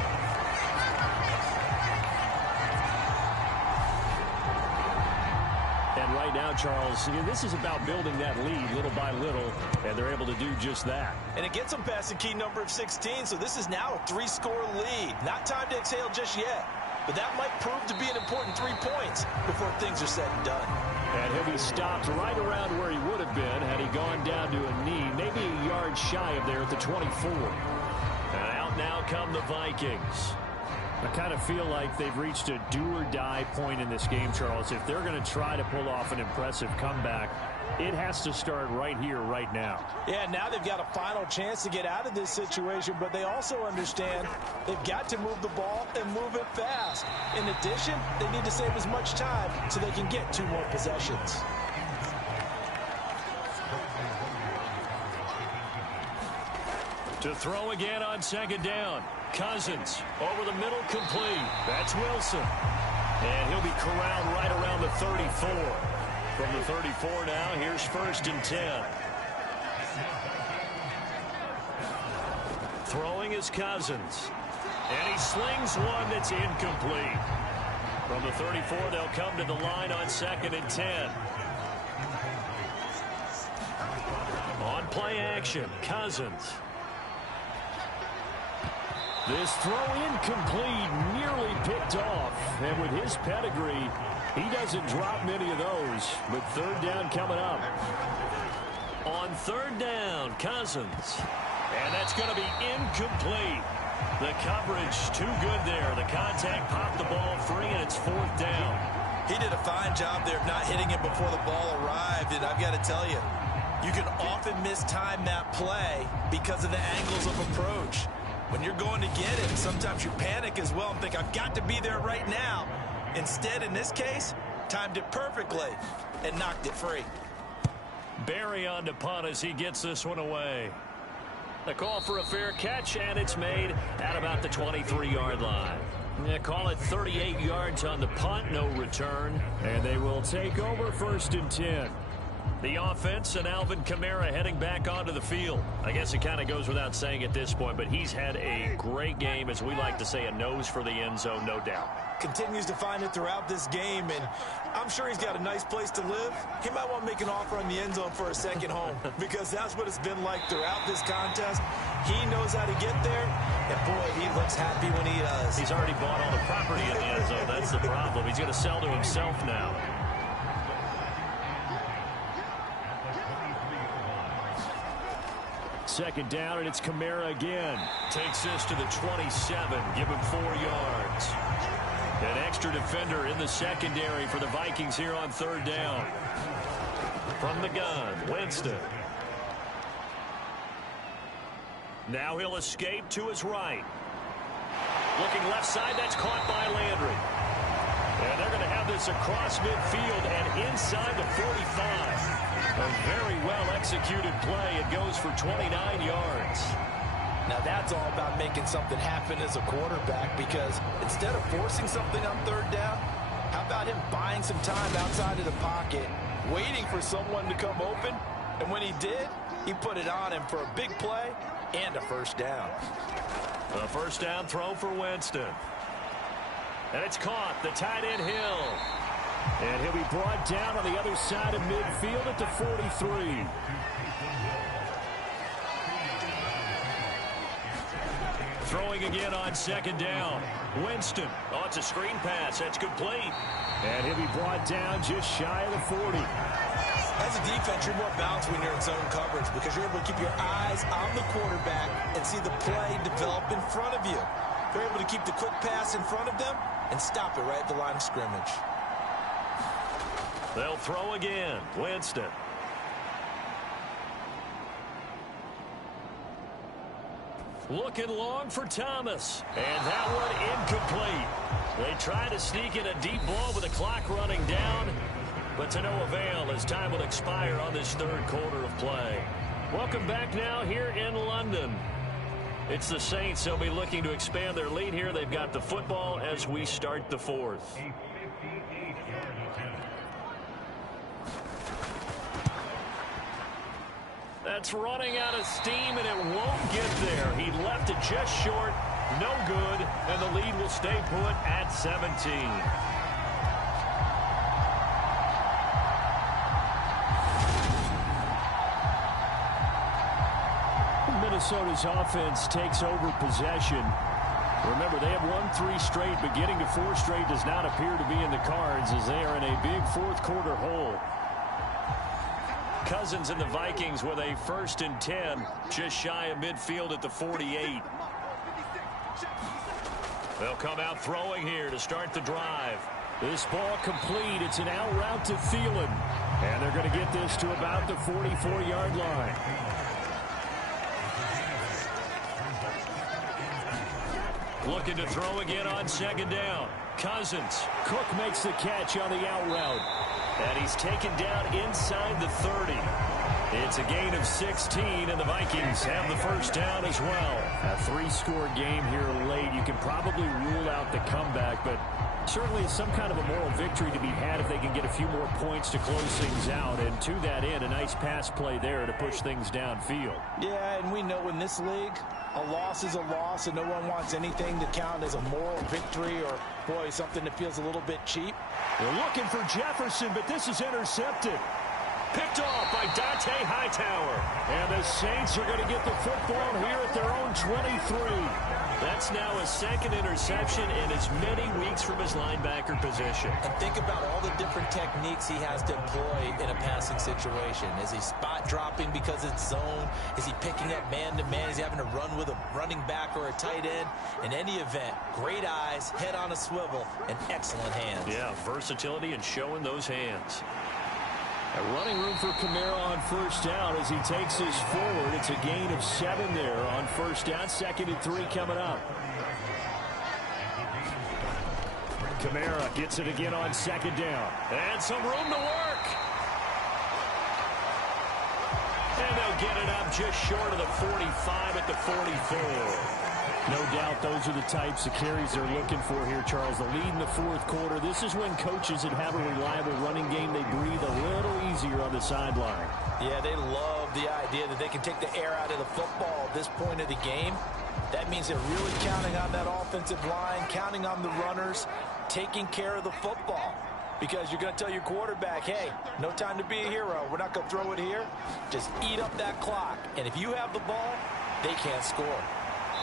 And right now, Charles, this is about building that lead little by little, and they're able to do just that. And it gets them past the key number of 16, so this is now a 3-score lead. Not time to exhale just yet, but that might prove to be an important 3 points before things are said and done. And he'll be stopped right around where he would have been had he gone down to a knee, maybe a yard shy of there at the 24. And out now come the Vikings. I kind of feel like they've reached a do-or-die point in this game, Charles. If they're going to try to pull off an impressive comeback, it has to start right here, right now. Yeah, now they've got a final chance to get out of this situation, but they also understand they've got to move the ball and move it fast. In addition, they need to save as much time so they can get 2 more possessions. To throw again on 2nd down. Cousins over the middle, complete. That's Wilson. And he'll be corralled right around the 34. From the 34 now, here's 1st and 10. Throwing is Cousins. And he slings one that's incomplete. From the 34, they'll come to the line on 2nd and 10. On play action, Cousins. This throw incomplete, nearly picked off. And with his pedigree, he doesn't drop many of those. But 3rd down coming up. On 3rd down, Cousins. And that's going to be incomplete. The coverage too good there. The contact popped the ball free, and it's 4th down. He did a fine job there of not hitting it before the ball arrived. And I've got to tell you, you can often mistime that play because of the angles of approach. When you're going to get it, sometimes you panic as well and think, I've got to be there right now. Instead, in this case, timed it perfectly and knocked it free. Barry on to punt as he gets this one away. A call for a fair catch, and it's made at about the 23-yard line. They call it 38 yards on the punt, no return. And they will take over 1st and 10. The offense and Alvin Kamara heading back onto the field. I guess it kind of goes without saying at this point, but he's had a great game, as we like to say, a nose for the end zone, no doubt. Continues to find it throughout this game, and I'm sure he's got a nice place to live. He might want to make an offer on the end zone for a second home, because that's what it's been like throughout this contest. He knows how to get there, and boy, he looks happy when he does. He's already bought all the property in the end zone. That's the problem. He's going to sell to himself now. Second down, and it's Kamara again. Takes this to the 27. Give him 4 yards. An extra defender in the secondary for the Vikings here on 3rd down. From the gun, Winston. Now he'll escape to his right. Looking left side, that's caught by Landry. And they're going to have this across midfield and inside the 45. A very well-executed play. It goes for 29 yards. Now that's all about making something happen as a quarterback, because instead of forcing something on third down, how about him buying some time outside of the pocket, waiting for someone to come open, and when he did, he put it on him for a big play and a first down. A first down throw for Winston. And it's caught. The tight end Hill. And he'll be brought down on the other side of midfield at the 43. Throwing again on second down. Winston. Oh, it's a screen pass. That's complete. And he'll be brought down just shy of the 40. As a defense, you're more balanced when you're in zone coverage because you're able to keep your eyes on the quarterback and see the play develop in front of you. You're able to keep the quick pass in front of them and stop it right at the line of scrimmage. They'll throw again. Winston. Looking long for Thomas. And that one incomplete. They try to sneak in a deep ball with the clock running down, but to no avail as time will expire on this third quarter of play. Welcome back now here in London. It's the Saints. They'll be looking to expand their lead here. They've got the football as we start the fourth. That's running out of steam, and it won't get there. He left it just short. No good, and the lead will stay put at 17. Minnesota's offense takes over possession. Remember, they have won 3 straight, but getting to 4 straight does not appear to be in the cards as they are in a big fourth quarter hole. Cousins and the Vikings with a 1st and 10, just shy of midfield at the 48. They'll come out throwing here to start the drive. This ball complete. It's an out route to Thielen. And they're going to get this to about the 44-yard line. Looking to throw again on second down. Cousins. Cook makes the catch on the out route. And he's taken down inside the 30. It's a gain of 16, and the Vikings have the first down as well. A 3-score game here late. You can probably rule out the comeback, but certainly it's some kind of a moral victory to be had if they can get a few more points to close things out. And to that end, a nice pass play there to push things downfield. Yeah, and we know in this league, a loss is a loss, and no one wants anything to count as a moral victory or, boy, something that feels a little bit cheap. They're looking for Jefferson, but this is intercepted. Picked off by Dante Hightower. And the Saints are going to get the football here at their own 23. That's now a 2nd interception in as many weeks from his linebacker position. And think about all the different techniques he has to employ in a passing situation. Is he spot dropping because it's zone? Is he picking up man-to-man? Is he having to run with a running back or a tight end? In any event, great eyes, head on a swivel, and excellent hands. Yeah, versatility and showing those hands. A running room for Kamara on first down as he takes this forward. It's a gain of 7 there on first down. 2nd and 3 coming up. Kamara gets it again on second down. And some room to work. And they'll get it up just short of the 45 at the 44. No doubt those are the types of carries they're looking for here, Charles. The lead in the fourth quarter. This is when coaches that have a reliable running game, they breathe a little easier on the sideline. Yeah, they love the idea that they can take the air out of the football at this point of the game. That means they're really counting on that offensive line, counting on the runners, taking care of the football. Because you're going to tell your quarterback, hey, no time to be a hero. We're not going to throw it here. Just eat up that clock. And if you have the ball, they can't score.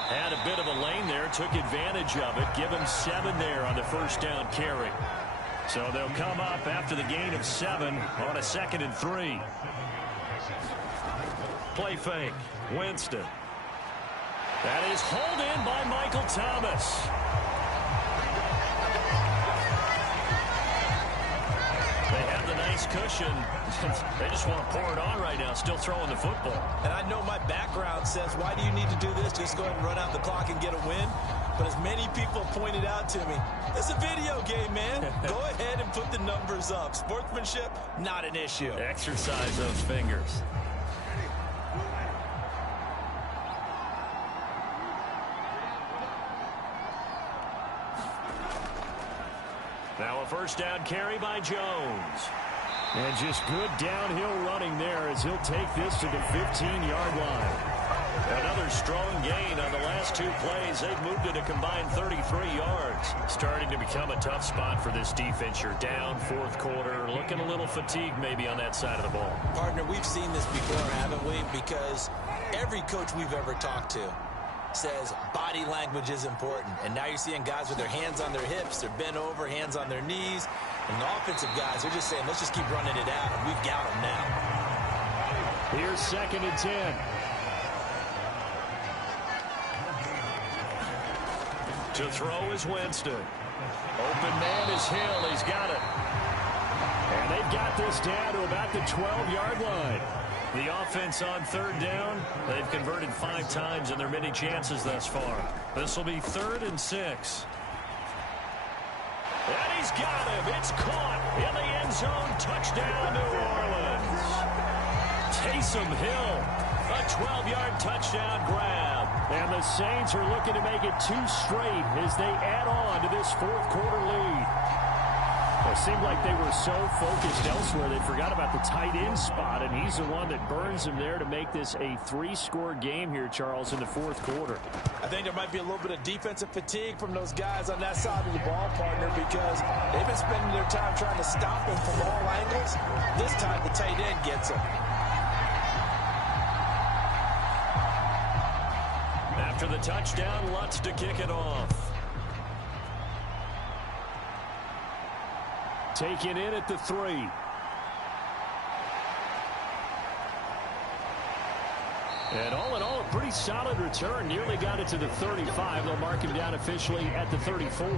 Had a bit of a lane there, took advantage of it. Give him 7 there on the first down carry. So they'll come up after the gain of 7 on a 2nd and 3. Play fake. Winston. That is hauled in by Michael Thomas. They have the nice cushion. They just want to pour it on right now, still throwing the football. And I know my background says, why do you need to do this? Just go ahead and run out the clock and get a win. But as many people pointed out to me, it's a video game, man. Go ahead and put the numbers up. Sportsmanship, not an issue. Exercise those fingers. Now a first down carry by Jones. And just good downhill running there as he'll take this to the 15-yard line. Another strong gain on the last two plays. They've moved it a combined 33 yards. Starting to become a tough spot for this defense. You're down fourth quarter, looking a little fatigued maybe on that side of the ball. Partner, we've seen this before, haven't we? Because every coach we've ever talked to says body language is important. And now you're seeing guys with their hands on their hips, they're bent over, hands on their knees. And the offensive guys, they're just saying, let's just keep running it out, and we've got them now. Here's 2nd and 10. To throw is Winston. Open man is Hill. He's got it. And they've got this down to about the 12-yard line. The offense on third down. They've converted 5 times in their many chances thus far. This will be 3rd and 6. And he's got him. It's caught in the end zone. Touchdown, New Orleans. Taysom Hill, a 12-yard touchdown grab. And the Saints are looking to make it 2 straight as they add on to this fourth quarter lead. It seemed like they were so focused elsewhere they forgot about the tight end spot, and he's the one that burns them there to make this a 3-score game here, Charles, in the fourth quarter. I think there might be a little bit of defensive fatigue from those guys on that side of the ball, partner, because they've been spending their time trying to stop him from all angles. This time the tight end gets him. After the touchdown, Lutz to kick it off. Taken in at the 3. And all in all, a pretty solid return. Nearly got it to the 35. They'll mark him down officially at the 34.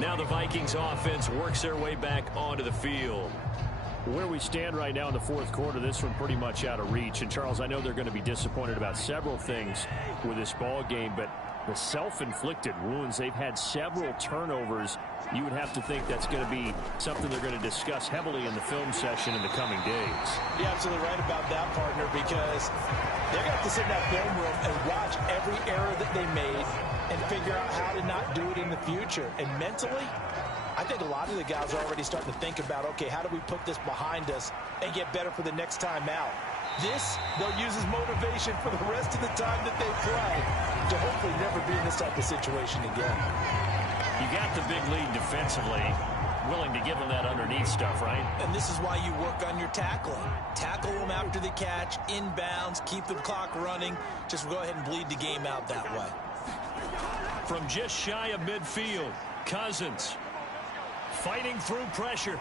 Now the Vikings offense works their way back onto the field. Where we stand right now in the fourth quarter, this one pretty much out of reach. And, Charles, I know they're going to be disappointed about several things with this ball game, but the self-inflicted wounds, they've had several turnovers. You would have to think that's going to be something they're going to discuss heavily in the film session in the coming days. You're absolutely right about that, partner, because they're going to have to sit in that film room and watch every error that they made and figure out how to not do it in the future. And mentally, I think a lot of the guys are already starting to think about, okay, how do we put this behind us and get better for the next time out? This, they'll use as motivation for the rest of the time that they play to hopefully never be in this type of situation again. You got the big lead defensively, willing to give them that underneath stuff, right? And this is why you work on your tackling. Tackle them after the catch, inbounds, keep the clock running. Just go ahead and bleed the game out that way. From just shy of midfield, Cousins fighting through pressure.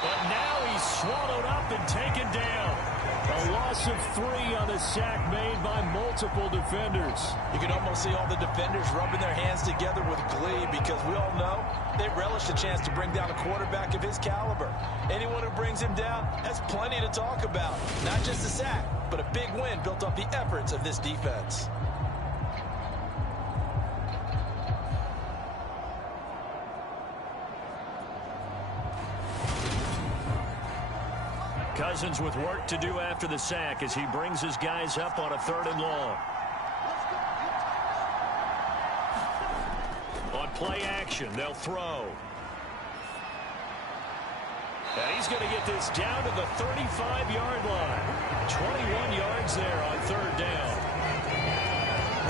But now he's swallowed up and taken down. A loss of 3 on a sack made by multiple defenders. You can almost see all the defenders rubbing their hands together with glee because we all know they relish the chance to bring down a quarterback of his caliber. Anyone who brings him down has plenty to talk about. Not just a sack, but a big win built off the efforts of this defense. Cousins with work to do after the sack as he brings his guys up on a 3rd and long. On play action, they'll throw. And he's going to get this down to the 35-yard line. 21 yards there on 3rd down.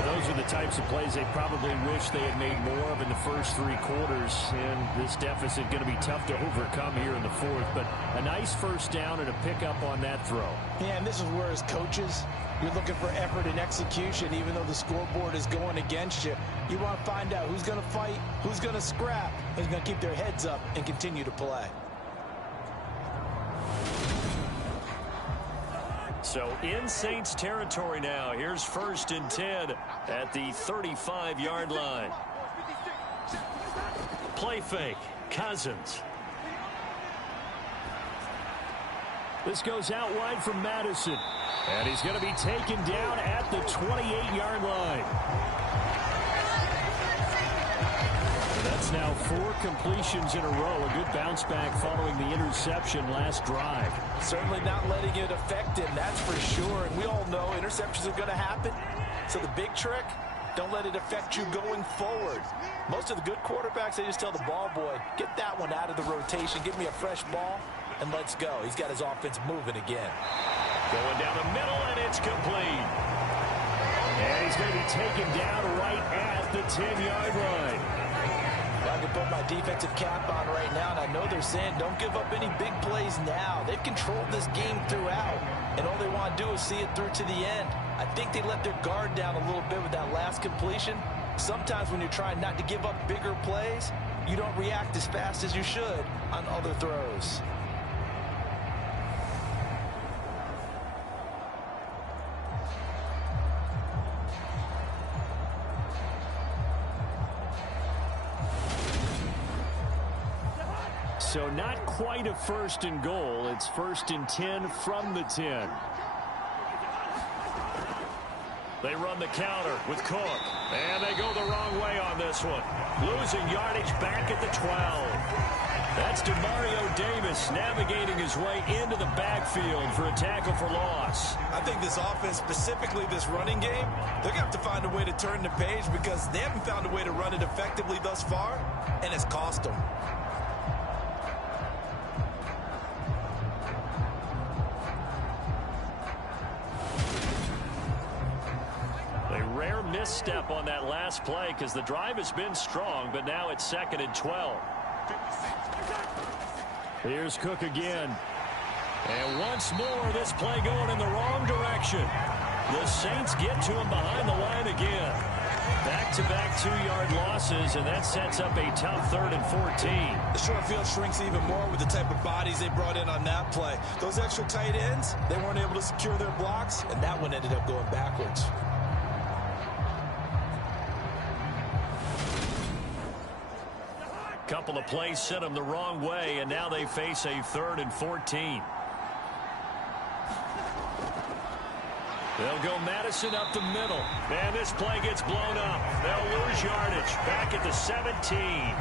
Those are the types of plays they probably wish they had made more of in the first 3 quarters. And this deficit going to be tough to overcome here in the fourth. But a nice first down and a pickup on that throw. Yeah, and this is where as coaches, you're looking for effort and execution. Even though the scoreboard is going against you, you want to find out who's going to fight, who's going to scrap, who's going to keep their heads up and continue to play. So in Saints territory now. Here's 1st and 10 at the 35-yard line. Play fake. Cousins This goes out wide from Madison. And he's going to be taken down at the 28-yard line. That's now 4 completions in a row. A good bounce back following the interception last drive. Certainly not letting it affect him, that's for sure. And we all know interceptions are going to happen. So the big trick, don't let it affect you going forward. Most of the good quarterbacks, they just tell the ball boy, get that one out of the rotation, give me a fresh ball, and let's go. He's got his offense moving again. Going down the middle, and it's complete. And he's going to be taken down right at the 10-yard line. I can put my defensive cap on right now, and I know they're saying don't give up any big plays now. They've controlled this game throughout, and all they want to do is see it through to the end. I think they let their guard down a little bit with that last completion. Sometimes when you're trying not to give up bigger plays, you don't react as fast as you should on other throws. So not quite a 1st and goal. It's 1st and 10 from the 10. They run the counter with Cook. And they go the wrong way on this one. Losing yardage back at the 12. That's DeMario Davis navigating his way into the backfield for a tackle for loss. I think this offense, specifically this running game, they're going to have to find a way to turn the page because they haven't found a way to run it effectively thus far, and it's cost them. Misstep on that last play because the drive has been strong, but now it's 2nd and 12. Here's Cook again. And once more, this play going in the wrong direction. The Saints get to him behind the line again. Back-to-back 2-yard losses, and that sets up a tough 3rd and 14. The short field shrinks even more with the type of bodies they brought in on that play. Those extra tight ends, they weren't able to secure their blocks, and that one ended up going backwards. Couple of plays sent them the wrong way, and now they face a 3rd and 14. They'll go Madison up the middle. And this play gets blown up. They'll lose yardage. Back at the 17.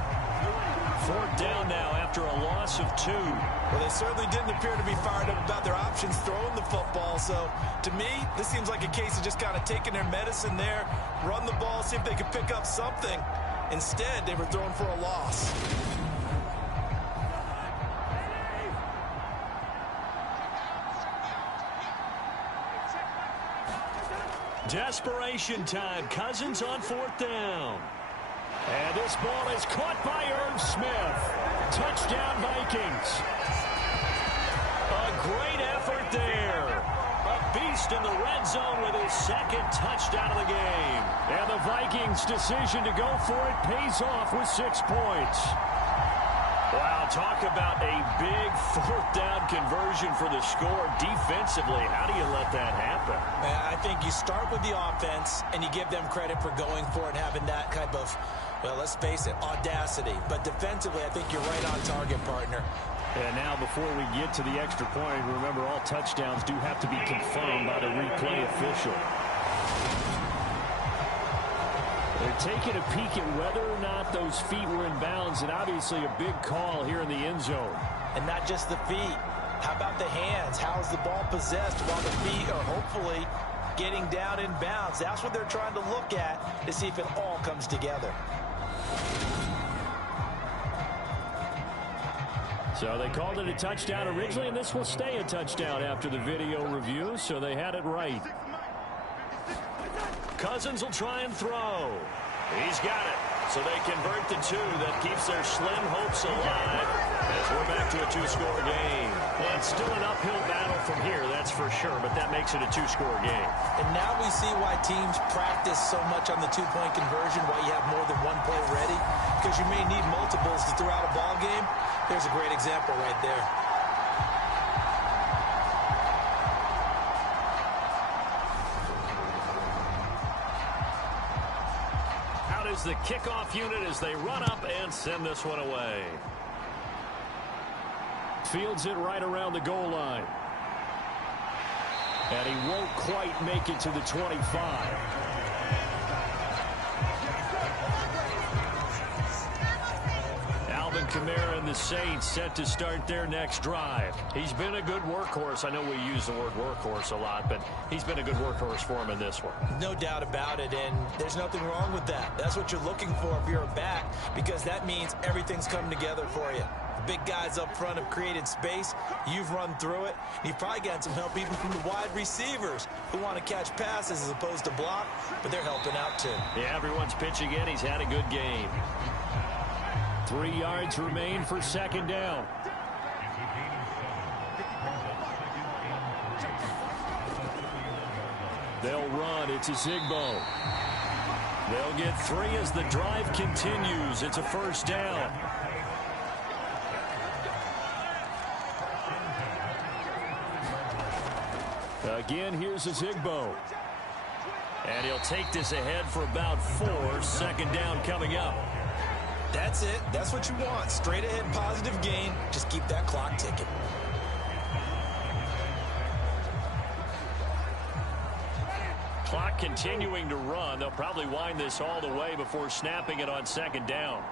4th down now after a loss of 2. Well, they certainly didn't appear to be fired up about their options throwing the football. So, to me, this seems like a case of just kind of taking their medicine there, run the ball, see if they could pick up something. Instead, they were thrown for a loss. Desperation time. Cousins on 4th down. And this ball is caught by Irv Smith. Touchdown, Vikings. A great effort there. A beast in the red zone with his 2nd touchdown of the game. And the Vikings' decision to go for it pays off with 6 points. Wow, talk about a big 4th down conversion for the score defensively. How do you let that happen? I think you start with the offense, and you give them credit for going for it and having that type of, well, let's face it, audacity. But defensively, I think you're right on target, partner. And now before we get to the extra point, remember all touchdowns do have to be confirmed by the replay official. They're taking a peek at whether or not those feet were in bounds, and obviously a big call here in the end zone. And not just the feet. How about the hands? How is the ball possessed while the feet are hopefully getting down in bounds? That's what they're trying to look at to see if it all comes together. So they called it a touchdown originally, and this will stay a touchdown after the video review, so they had it right. Cousins will try and throw. He's got it. So they convert the 2. That keeps their slim hopes alive as we're back to a 2-score game. Well, it's still an uphill battle from here, that's for sure, but that makes it a 2-score game. And now we see why teams practice so much on the 2-point conversion, why you have more than one play ready, because you may need multiples to throw out a ball game. There's a great example right there. Out is the kickoff unit as they run up and send this one away. Fields it right around the goal line. And he won't quite make it to the 25. Alvin Kamara and the Saints set to start their next drive. He's been a good workhorse. I know we use the word workhorse a lot, but he's been a good workhorse for him in this one. No doubt about it, and there's nothing wrong with that. That's what you're looking for if you're a back, because that means everything's coming together for you. The big guys up front have created space. You've run through it. You've probably gotten some help even from the wide receivers who want to catch passes as opposed to block, but they're helping out too. Yeah, everyone's pitching in. He's had a good game. 3 yards remain for second down. They'll run. It's a Zigbo. They'll get 3 as the drive continues. It's a first down. Again, here's a Zigbo. And he'll take this ahead for about 4. Second down coming up. That's it. That's what you want. Straight ahead positive gain. Just keep that clock ticking. Clock continuing to run. They'll probably wind this all the way before snapping it on second down.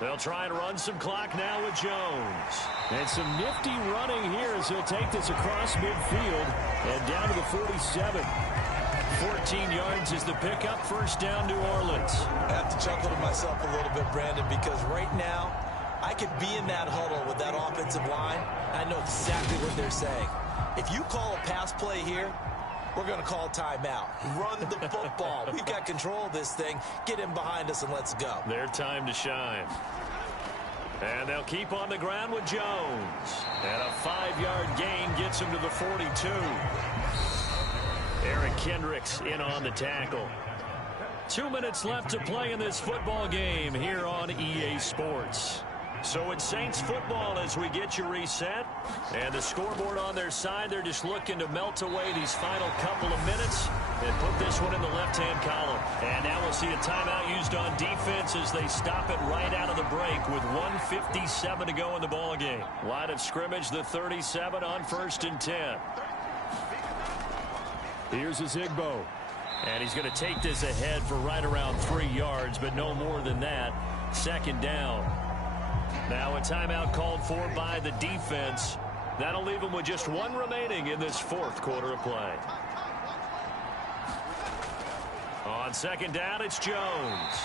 They'll try and run some clock now with Jones. And some nifty running here as he'll take this across midfield and down to the 47. 14 yards is the pickup. First down, New Orleans. I have to chuckle to myself a little bit, Brandon, because right now I could be in that huddle with that offensive line. I know exactly what they're saying. If you call a pass play here, we're going to call timeout. Run the football. We've got control of this thing. Get in behind us and let's go. Their time to shine. And they'll keep on the ground with Jones. And a 5-yard gain gets him to the 42. Eric Kendricks in on the tackle. 2 minutes left to play in this football game here on EA Sports. So it's Saints football as we get you reset. And the scoreboard on their side, they're just looking to melt away these final couple of minutes and put this one in the left-hand column. And now we'll see a timeout used on defense as they stop it right out of the break with 1:57 to go in the ball game. Line of scrimmage, the 37 on 1st and 10. Here's a Zigbo. And he's going to take this ahead for right around 3 yards, but no more than that. Second down. Now a timeout called for by the defense. That'll leave them with just 1 remaining in this 4th quarter of play. On second down, it's Jones.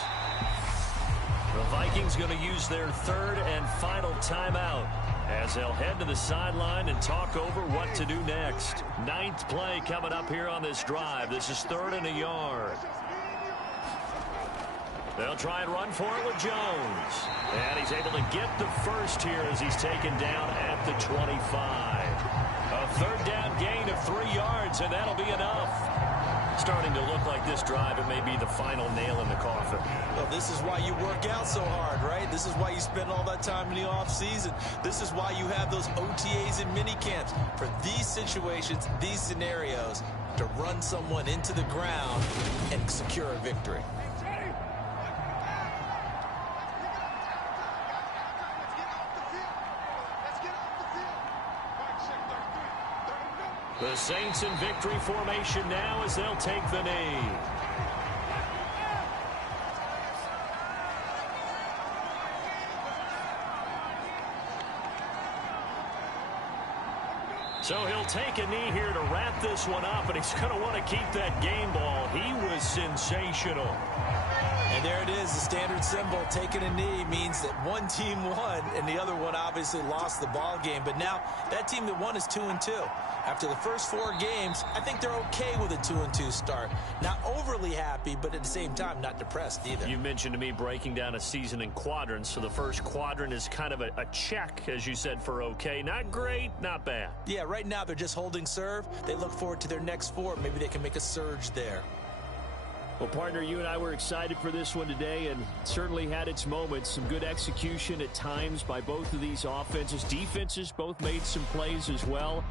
The Vikings going to use their 3rd and final timeout as they'll head to the sideline and talk over what to do next. 9th play coming up here on this drive. This is 3rd and a yard. They'll try and run for it with Jones. And he's able to get the first here as he's taken down at the 25. A 3rd down gain of 3 yards, and that'll be enough. Starting to look like this drive, it may be the final nail in the coffin. Well, this is why you work out so hard, right? This is why you spend all that time in the offseason. This is why you have those OTAs and mini camps. For these situations, these scenarios, to run someone into the ground and secure a victory. The Saints in victory formation now as they'll take the knee. So he'll take a knee here to wrap this one up, and he's going to want to keep that game ball. He was sensational. And there it is, the standard symbol. Taking a knee means that one team won and the other one obviously lost the ball game. But now that team that won is 2-2. After the first 4 games, I think they're okay with a 2-2 start. Not overly happy, but at the same time, not depressed either. You mentioned to me breaking down a season in quadrants. So the first quadrant is kind of a check, as you said, for okay. Not great, not bad. Yeah, right now they're just holding serve. They look forward to their next 4. Maybe they can make a surge there. Well, partner, you and I were excited for this one today, and certainly had its moments. Some good execution at times by both of these offenses. Defenses both made some plays as well.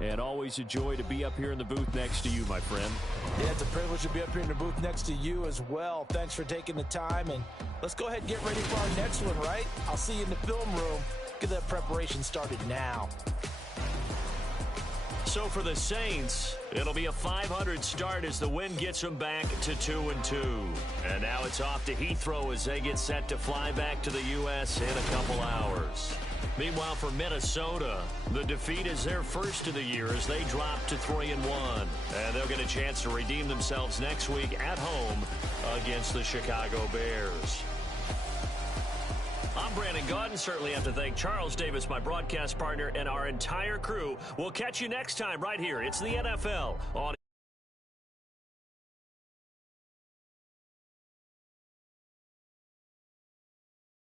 And always a joy to be up here in the booth next to you, my friend. Yeah, it's a privilege to be up here in the booth next to you as well. Thanks for taking the time, and let's go ahead and get ready for our next one, right? I'll see you in the film room. Get that preparation started now. So for the Saints, it'll be a 500 start as the win gets them back to 2-2. And now it's off to Heathrow as they get set to fly back to the U.S. in a couple hours. Meanwhile, for Minnesota, the defeat is their first of the year as they drop to 3-1. And they'll get a chance to redeem themselves next week at home against the Chicago Bears. I'm Brandon Gaudin. Certainly have to thank Charles Davis, my broadcast partner, and our entire crew. We'll catch you next time right here. It's the NFL on